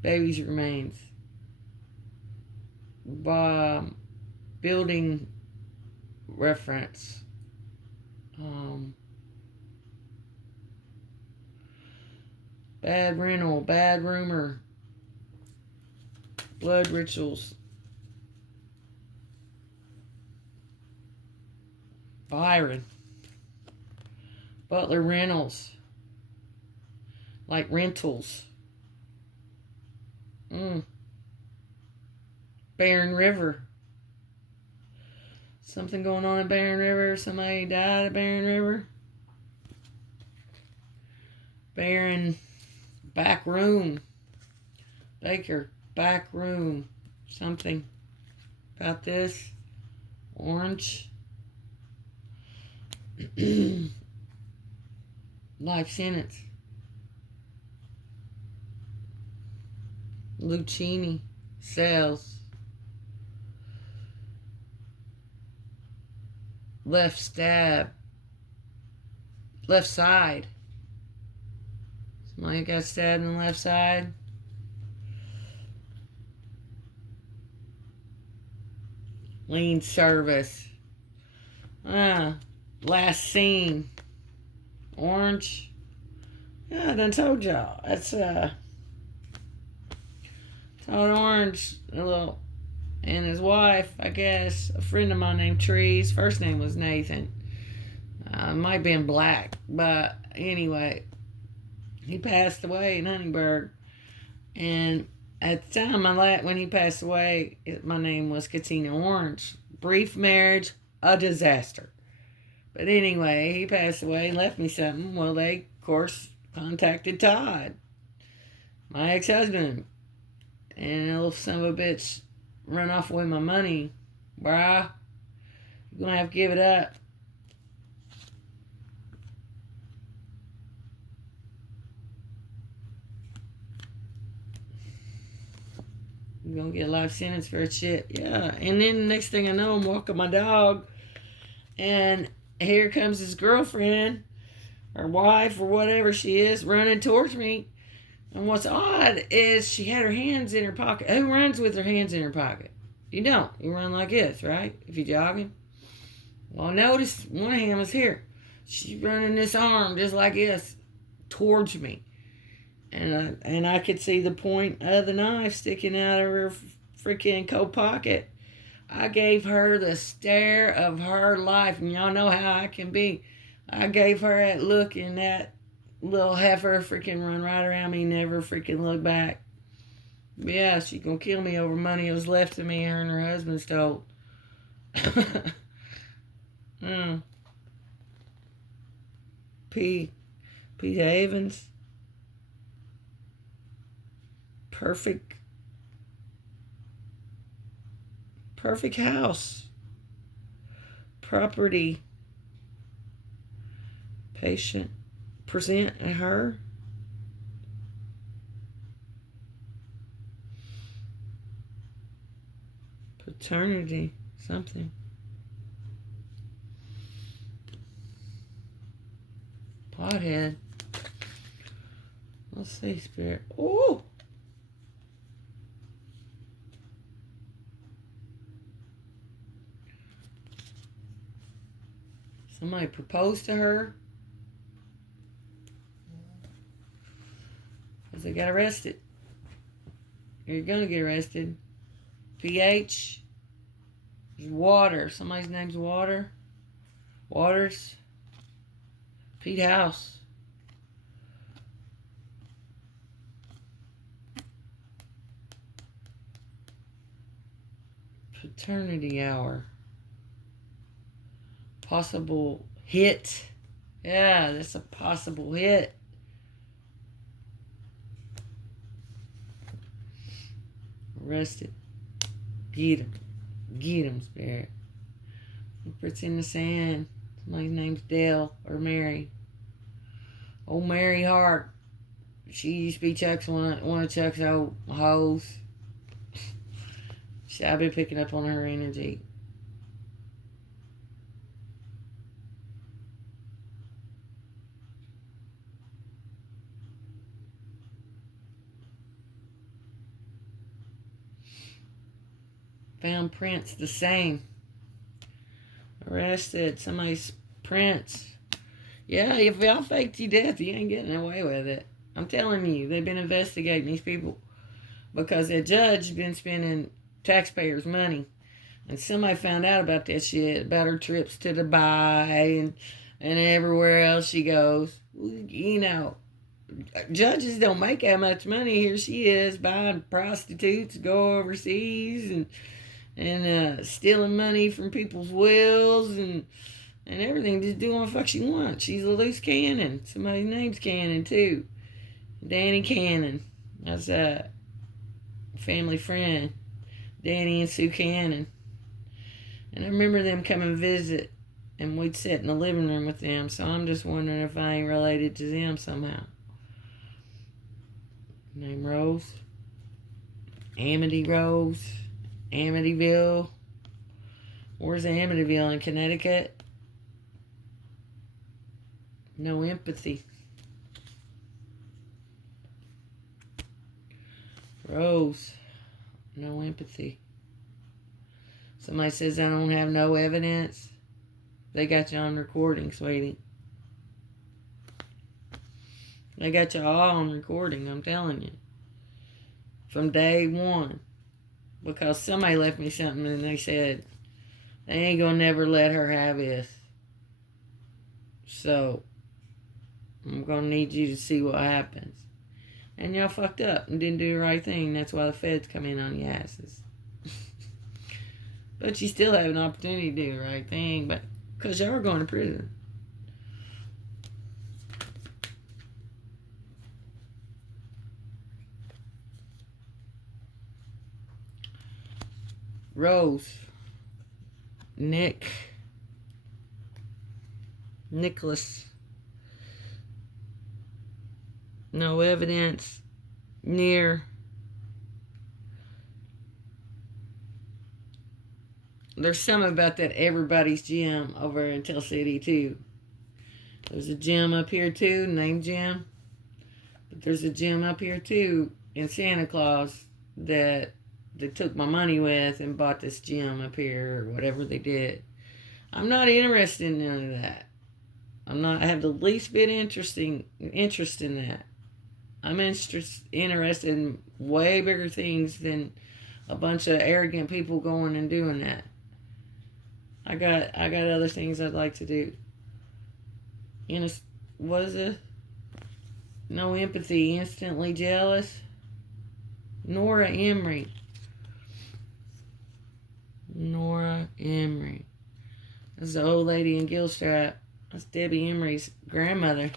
Baby's remains. Building reference. Bad rental. Bad rumor. Blood Rituals. Byron. Butler Reynolds. Like rentals. Barren River. Something going on in Barren River. Somebody died at Barren River. Barren back room. Baker back room. Something about this. Orange. Life sentence. Lucchini. Cells. Left stab. Left side. Somebody got stabbed in the left side. Lean service. Last scene. Orange. Yeah, I done told y'all. That's Todd Orange, and his wife, I guess, a friend of mine named Trees. First name was Nathan. Might have been Black, but anyway, he passed away in Huntingburg. And at the time when he passed away, my name was Katina Orange. Brief marriage, a disaster. But anyway, he passed away and left me something. Well, they, of course, contacted Todd, my ex-husband. And a little son of a bitch run off with my money. Bruh, you're going to have to give it up. You're going to get a life sentence for shit. Yeah. And then the next thing I know, I'm walking my dog. And here comes his girlfriend, or wife, or whatever she is, running towards me. And what's odd is she had her hands in her pocket. Who runs with her hands in her pocket? You don't. You run like this, right? If you're jogging. Well, I noticed one hand was here. She's running this arm just like this towards me. And I could see the point of the knife sticking out of her freaking coat pocket. I gave her the stare of her life. And y'all know how I can be. I gave her that look, and that little heifer freaking run right around me, never freaking look back. Yeah, she gonna kill me over money that was left to me, her and her husband stole. Pete Havens. Perfect house. Property. Patient. Present her. Paternity. Something. Pothead. Let's see, Spirit. Oh! Somebody proposed to her. Because they got arrested. You're going to get arrested. PH. Water. Somebody's name's Water. Waters. Pete House. Paternity hour. Possible hit. Yeah, that's a possible hit. Arrested. Get him. Get him, Spirit. Footprints in the sand. Somebody's name's Dale or Mary. Old Mary Hart. She used to be Chuck's one of Chuck's old hoes. I've been picking up on her energy. Found prints the same. Arrested. Somebody's prints. Yeah, if y'all faked your death, you ain't getting away with it. I'm telling you, they've been investigating these people because a judge been spending taxpayers' money, and somebody found out about that shit, about her trips to Dubai and everywhere else she goes. You know, judges don't make that much money. Here she is buying prostitutes, go overseas and stealing money from people's wills and everything, just doing what the fuck she wants. She's a loose cannon. Somebody's name's Cannon too. Danny Cannon. That's a family friend. Danny and Sue Cannon. And I remember them coming visit, and we'd sit in the living room with them, so I'm just wondering if I ain't related to them somehow. Name Rose. Amity Rose. Amityville. Where's Amityville? In Connecticut? No empathy. Rose. No empathy. Somebody says I don't have no evidence. They got you on recording, sweetie. They got you all on recording, I'm telling you. From day one. Because somebody left me something and they said, they ain't gonna never let her have this. So, I'm gonna need you to see what happens. And y'all fucked up and didn't do the right thing. That's why the feds come in on your asses. But you still have an opportunity to do the right thing, but because y'all are going to prison. Rose. Nicholas. No evidence near. There's something about that Everybody's Gym over in Tell City too. There's a gym up here too, named Jim. But there's a gym up here too in Santa Claus that they took my money with and bought this gym up here or whatever they did. I'm not interested in none of that. I have the least bit interest in that. I'm interested in way bigger things than a bunch of arrogant people going and doing that. I got other things I'd like to do. What is it? No empathy, instantly jealous. Nora Emery. Nora Emery. That's the old lady in Gilstrap. That's Debbie Emery's grandmother.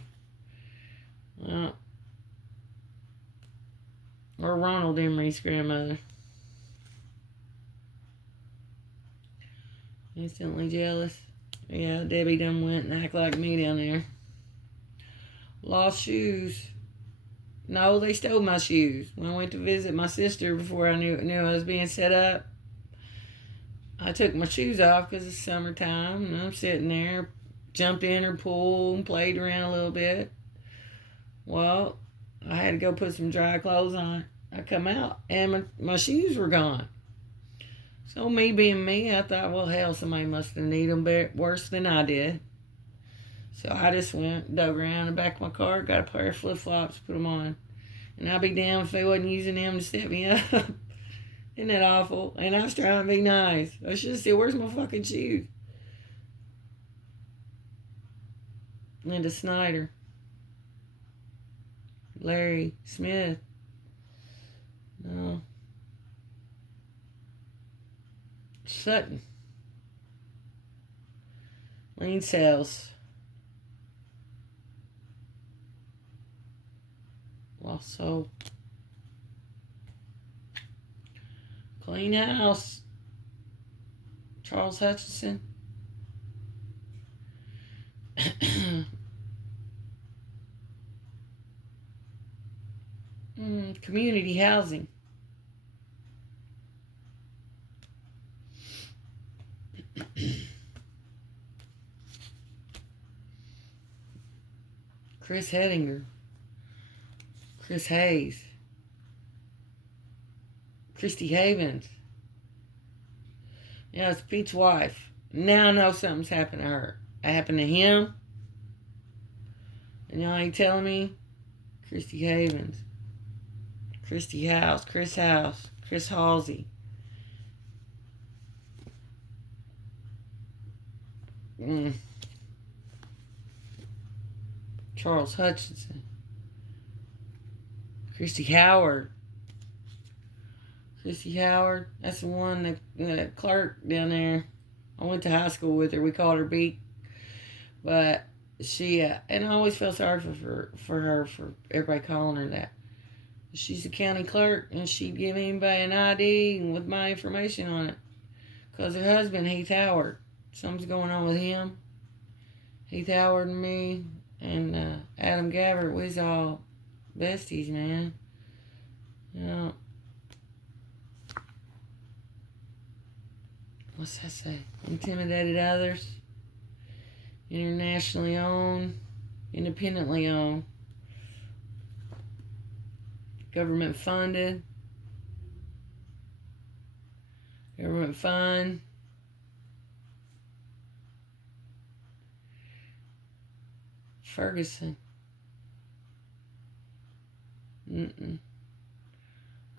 Or Ronald Emery's grandmother. Instantly jealous. Yeah, Debbie done went and act like me down there. Lost shoes. No, they stole my shoes. When I went to visit my sister before I knew I was being set up, I took my shoes off because it's summertime, and I'm sitting there, jumped in her pool and played around a little bit. Well, I had to go put some dry clothes on. I come out, and my shoes were gone. So me being me, I thought, well, hell, somebody must have needed them worse than I did. So I just went, dug around the back of my car, got a pair of flip-flops, put them on. And I'd be damned if they wasn't using them to set me up. Isn't that awful? And I was trying to be nice. I should have said, where's my fucking shoes? Linda Snyder. Larry Smith. No. Sutton. Lean Sales. Lost Soul. Clean House. Charles Hutchinson. Community housing. Chris Hedinger. Chris Hayes. Christy Havens. Yeah, it's Pete's wife. Now I know something's happened to her. It happened to him. And y'all ain't telling me? Christy Havens. Christy House. Chris House. Chris Halsey. Charles Hutchinson. Christy Howard. Christy Howard. That's the one that clerk down there. I went to high school with her. We called her Beak. But she, and I always felt sorry for her, for everybody calling her that. She's the county clerk, and she'd give anybody an ID with my information on it. Because her husband, Heath Howard, something's going on with him. Heath Howard and me and Adam Gabbert, we was all besties, man. You know, what's that say? Intimidated others. Internationally owned. Independently owned. Government funded. Government fund. Ferguson.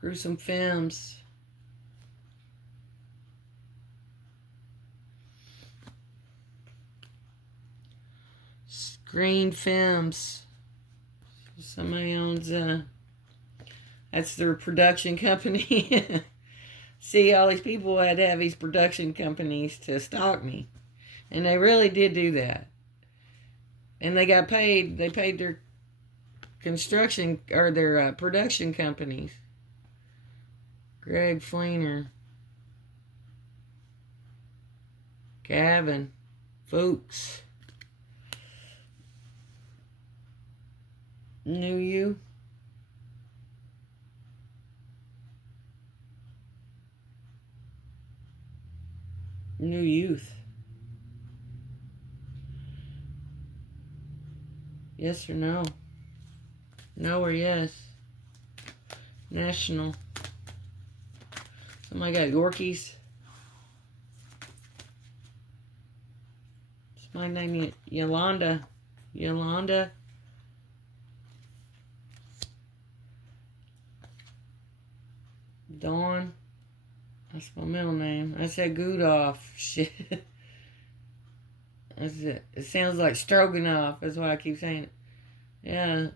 Gruesome Films. Screen Films. Somebody owns that's their production company. See, all these people had to have these production companies to stock me. And they really did do that. And they got paid. They paid their construction or their production companies. Greg Fleener. Gavin. Fuchs. Knew You. New Youth. Yes or no? No or yes? National. Somebody got Yorkies. Somebody named Yolanda. Yolanda. Dawn. That's my middle name. I said Gudoff. Shit. That's it. It sounds like Stroganoff. That's why I keep saying it. Yeah.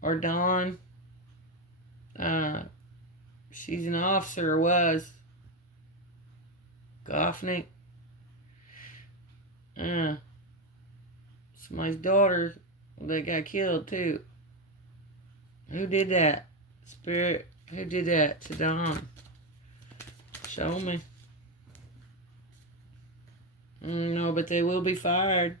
Or Dawn. She's an officer, or was. Goffnick. Somebody's daughter that got killed, too. Who did that? Spirit. Who did that to Dawn? Show me. No, but they will be fired.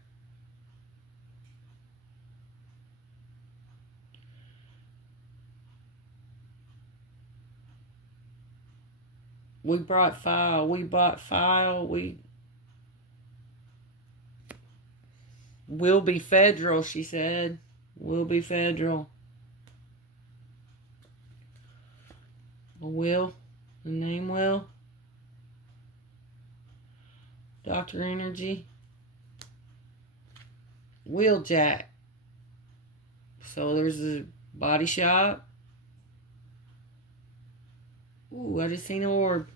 We brought file. We bought file. We will be federal, she said. Will be federal. Will. The name Will. Dr. Energy. Wheeljack. So there's a body shop. Ooh, I just seen an orb.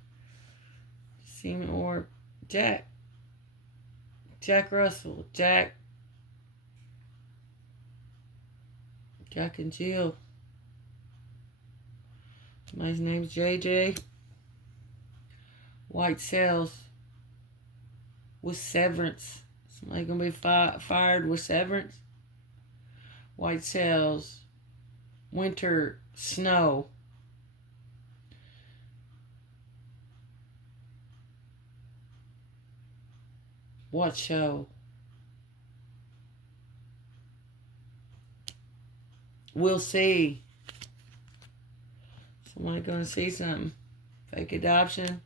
Seen an orb. Jack. Jack Russell. Jack and Jill. Somebody's name's JJ. White Cells. With severance. Somebody gonna be fired with severance. White Cells. Winter Snow. What show? We'll see. Somebody gonna see something. Fake adoption.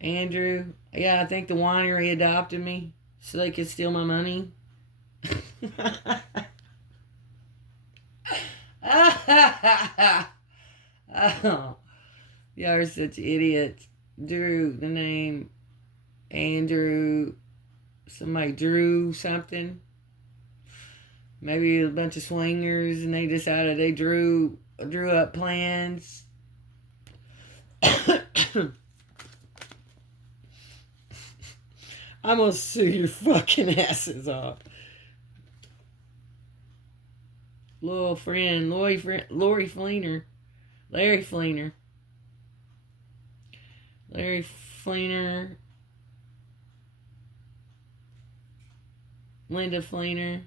Andrew. Yeah, I think the winery adopted me so they could steal my money. Oh, y'all are such idiots. Drew, the name Andrew. Somebody drew something. Maybe a bunch of swingers, and they decided they drew up plans. I'm gonna sue your fucking asses off. Little friend, Lori Fleener. Larry Fleener. Linda Fleener.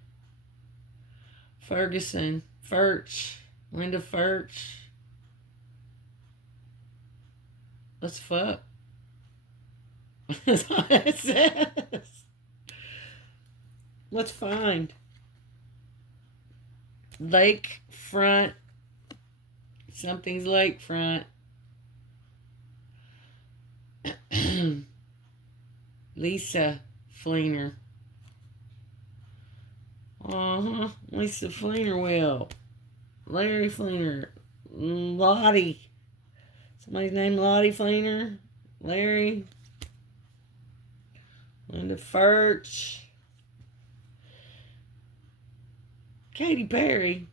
Ferguson. Linda Furch. Let's fuck. That's what it says. Let's find. Lakefront. Something's lakefront. Lisa Fleener. Lisa Fleener will. Larry Fleener. Lottie. Somebody's named Lottie Fleener. Larry. Linda Furch. Katy Perry.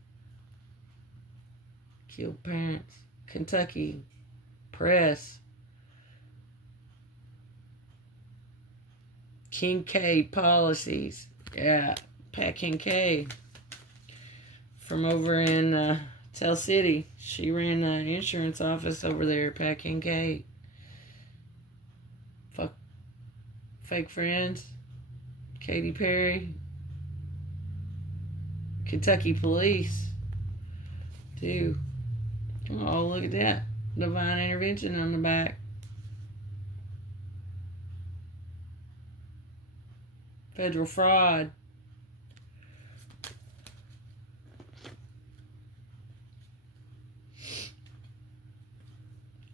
Killed parents. Kentucky Press. Kincaid Policies. Yeah, Pat Kincaid. From over in Tell City. She ran the insurance office over there, Pat Kincaid. Fuck. Fake friends. Katy Perry. Kentucky Police. Too. Oh, look at that. Divine Intervention on the back. Federal fraud.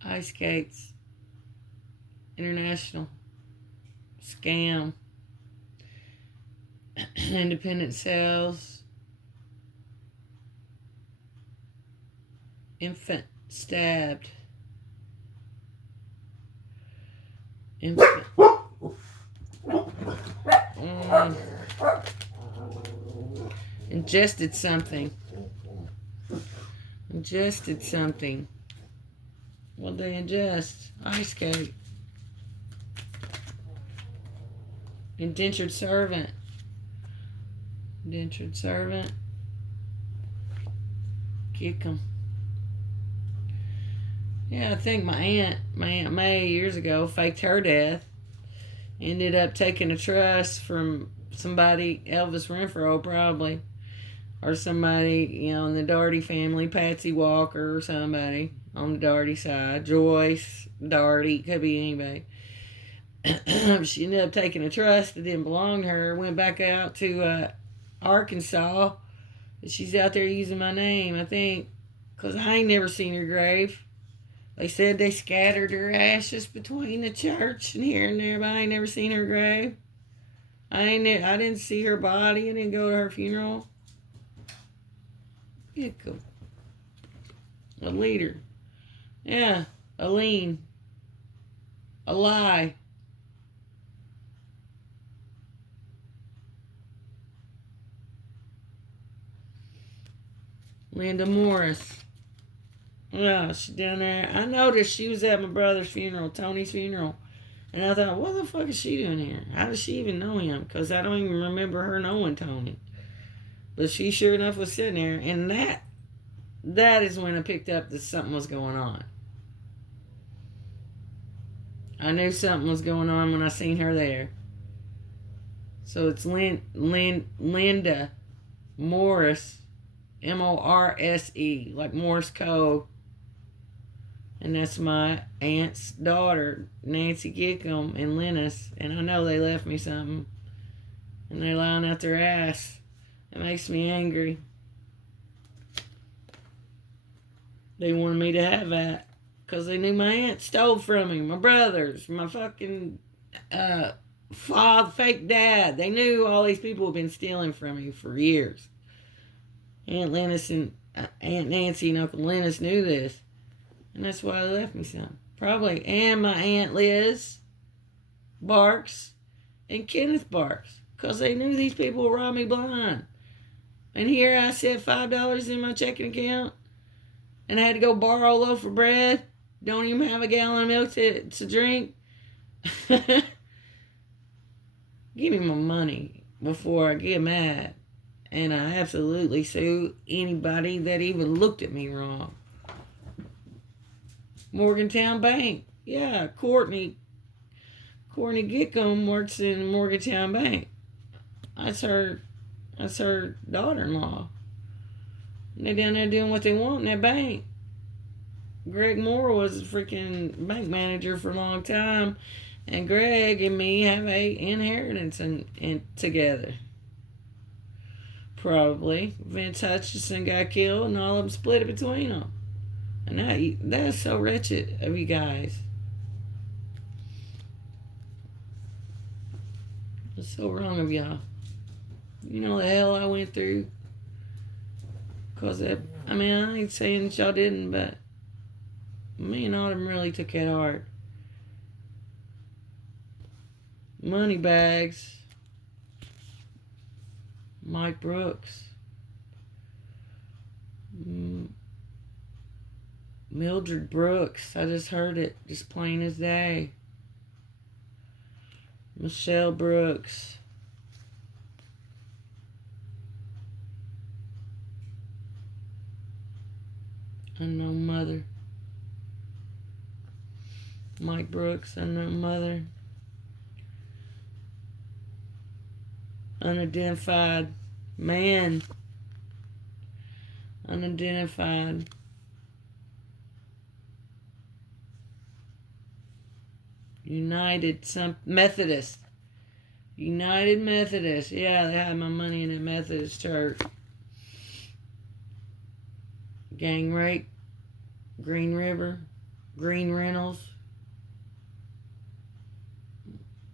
Ice skates. International. Scam. Independent sales. Infant stabbed. Infant. Ingested something. What'd they ingest? Ice skate. Indentured servant. Kick 'em. Yeah, I think my aunt May, years ago, faked her death. Ended up taking a trust from somebody, Elvis Renfro probably. or somebody, in the Darty family, Patsy Walker or somebody on the Darty side, Joyce, Darty, could be anybody. She ended up taking a trust that didn't belong to her, went back out to Arkansas. She's out there using my name, I think, because I ain't never seen her grave. They said they scattered her ashes between the church and here and there, but I ain't never seen her grave. I didn't see her body. I didn't go to her funeral. A leader. Yeah, a lean. A lie. Linda Morris. Yeah, she's down there. I noticed she was at my brother's funeral, Tony's funeral. And I thought, what the fuck is she doing here? How does she even know him? Because I don't even remember her knowing Tony. But she sure enough was sitting there. And that is when I picked up that something was going on. I knew something was going on when I seen her there. So it's Linda Morris, Morse, like Morse code. And that's my aunt's daughter, Nancy Gickham and Linus. And I know they left me something. And they're lying out their ass. It makes me angry. They wanted me to have that. Because they knew my aunt stole from me. My brothers, my fucking father, fake dad. They knew all these people have been stealing from me for years. Aunt Linus and Aunt Nancy and Uncle Linus knew this. And that's why they left me some. Probably. And my Aunt Liz Barks and Kenneth Barks. Because they knew these people would rob me blind. And here I set $5 in my checking account. And I had to go borrow a loaf of bread. Don't even have a gallon of milk to drink. Give me my money before I get mad. And I absolutely sue anybody that even looked at me wrong. Morgantown Bank. Yeah, Courtney Gickham works in Morgantown Bank. That's her daughter-in-law. And they're down there doing what they want in that bank. Greg Moore was a freaking bank manager for a long time. And Greg and me have a inheritance in together. Probably. Vince Hutchinson got killed and all of them split it between them. And that's so wretched of you guys. It's so wrong of y'all. You know the hell I went through? Because, I ain't saying that y'all didn't, but me and Autumn really took it hard. Money bags. Mike Brooks. Mildred Brooks. I just heard it. Just plain as day. Michelle Brooks. Unknown mother. Mike Brooks, unknown mother. Unidentified man. Unidentified. United Methodist. United Methodist. Yeah, they had my money in the Methodist church. Gang rape. Green River. Green Reynolds.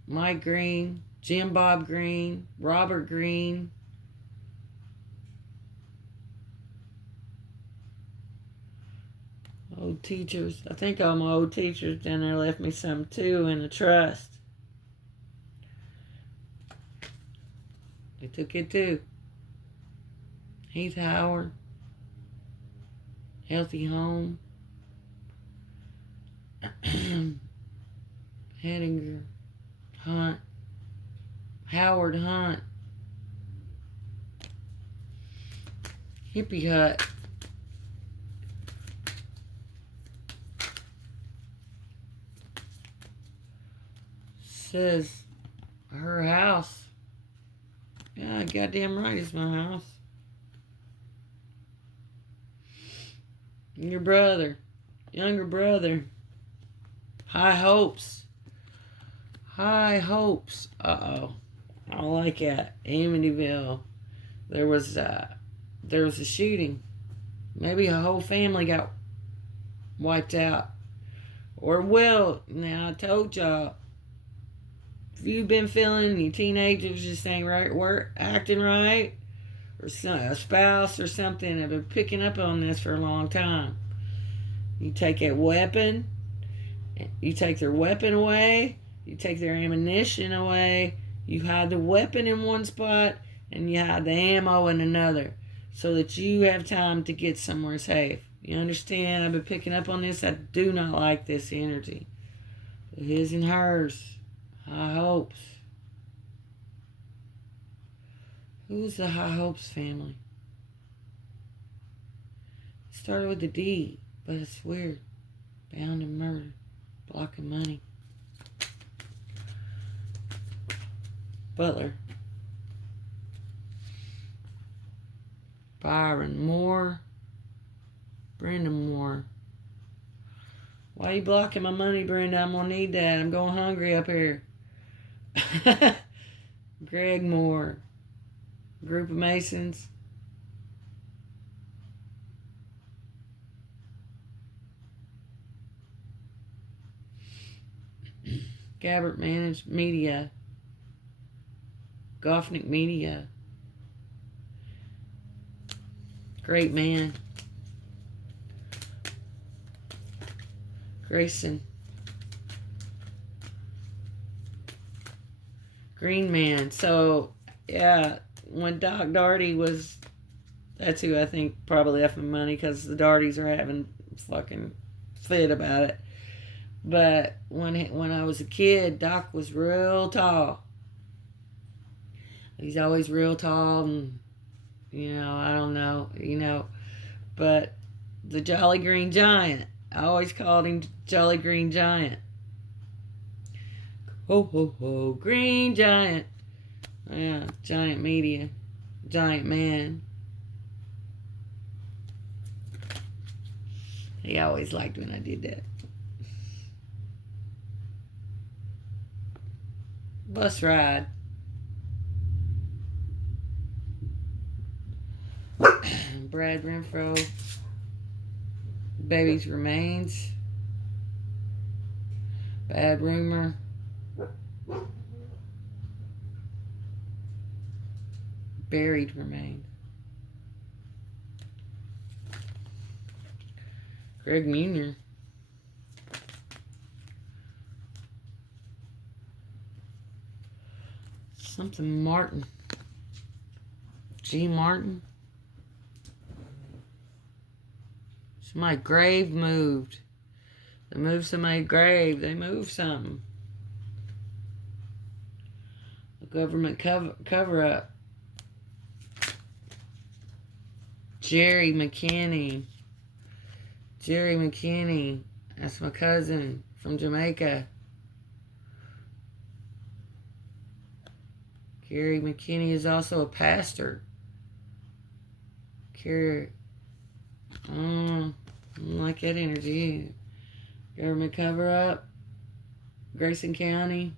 Mike Green. Jim Bob Green. Robert Green. Old teachers. I think all my old teachers down there left me some too in a trust. They took it too. Heath Howard. Healthy Home. Hedinger. Hunt. Howard Hunt. Hippie Hut. Says her house. Yeah, goddamn right it's my house. Your brother. Younger brother. High hopes. High hopes. Uh-oh. I don't like that. Amityville. There was a shooting. Maybe a whole family got wiped out. Or will. Now I told y'all. If you've been feeling your teenagers just ain't right, acting right, or a spouse or something have been picking up on this for a long time, you take a weapon, you take their weapon away, you take their ammunition away, you hide the weapon in one spot, and you hide the ammo in another, so that you have time to get somewhere safe. You understand? I've been picking up on this. I do not like this energy. His and hers. High hopes. Who's the High Hopes family? It started with a D, but it's weird. Bound and murder. Blocking money. Butler. Byron Moore. Brenda Moore. Why are you blocking my money, Brenda? I'm going to need that. I'm going hungry up here. Greg Moore. Group of Masons. Gabbert Managed Media. Goffnick Media. Great man. Grayson. Green Man. So, yeah, when Doc Darty was, that's who I think probably left me money, because the Dartys are having fucking fit about it. But when I was a kid, Doc was real tall. He's always real tall, and, I don't know, but the Jolly Green Giant, I always called him Jolly Green Giant. Ho, ho, ho, Green Giant. Yeah, Giant Media. Giant Man. He always liked when I did that. Bus Ride. Brad Renfro. Baby's Remains. Bad Rumor. Buried Remains. Greg Munier. Something Martin. G. Martin. My grave moved. They moved somebody's grave. They moved something. The government cover up. Jerry McKinney. Jerry McKinney. That's my cousin from Jamaica. Gary McKinney is also a pastor. I don't like that energy. Government cover up. Grayson County.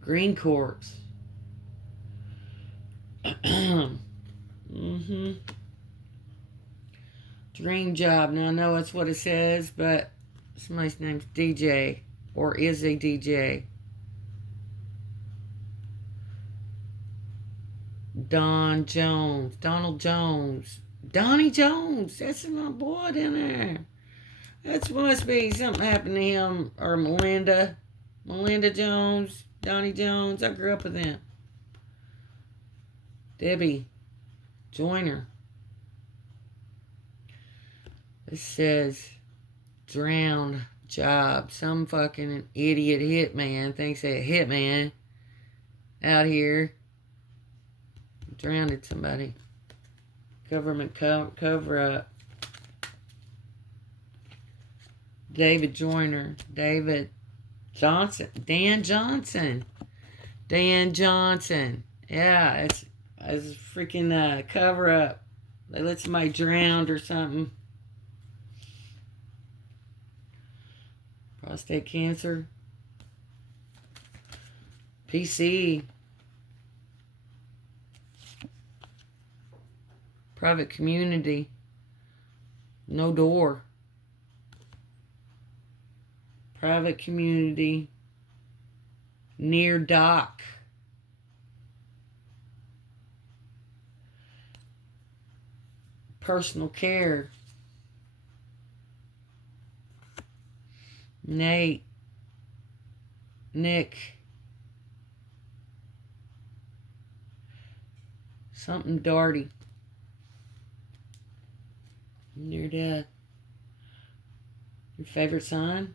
Green Corps. Dream Job. Now I know that's what it says, but somebody's name's DJ, or is a DJ. Donald Jones. Donnie Jones. That's my boy down there. That must be something happened to him, or Melinda Jones. Donnie Jones. I grew up with them. Debbie Joyner. It says drowned job. Some fucking idiot hitman thinks that hitman out here drowned somebody. Government cover up. David Joyner. David Johnson. Dan Johnson. Yeah, as a freaking cover up. They let somebody drown or something. Prostate cancer. PC. Private community. No door. Private community. Near dock. Personal care. Nate. Nick. Something Darty. Near death. Your favorite sign?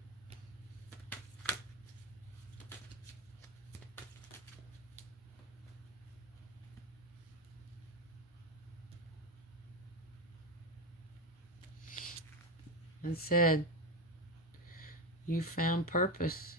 And said, you found purpose.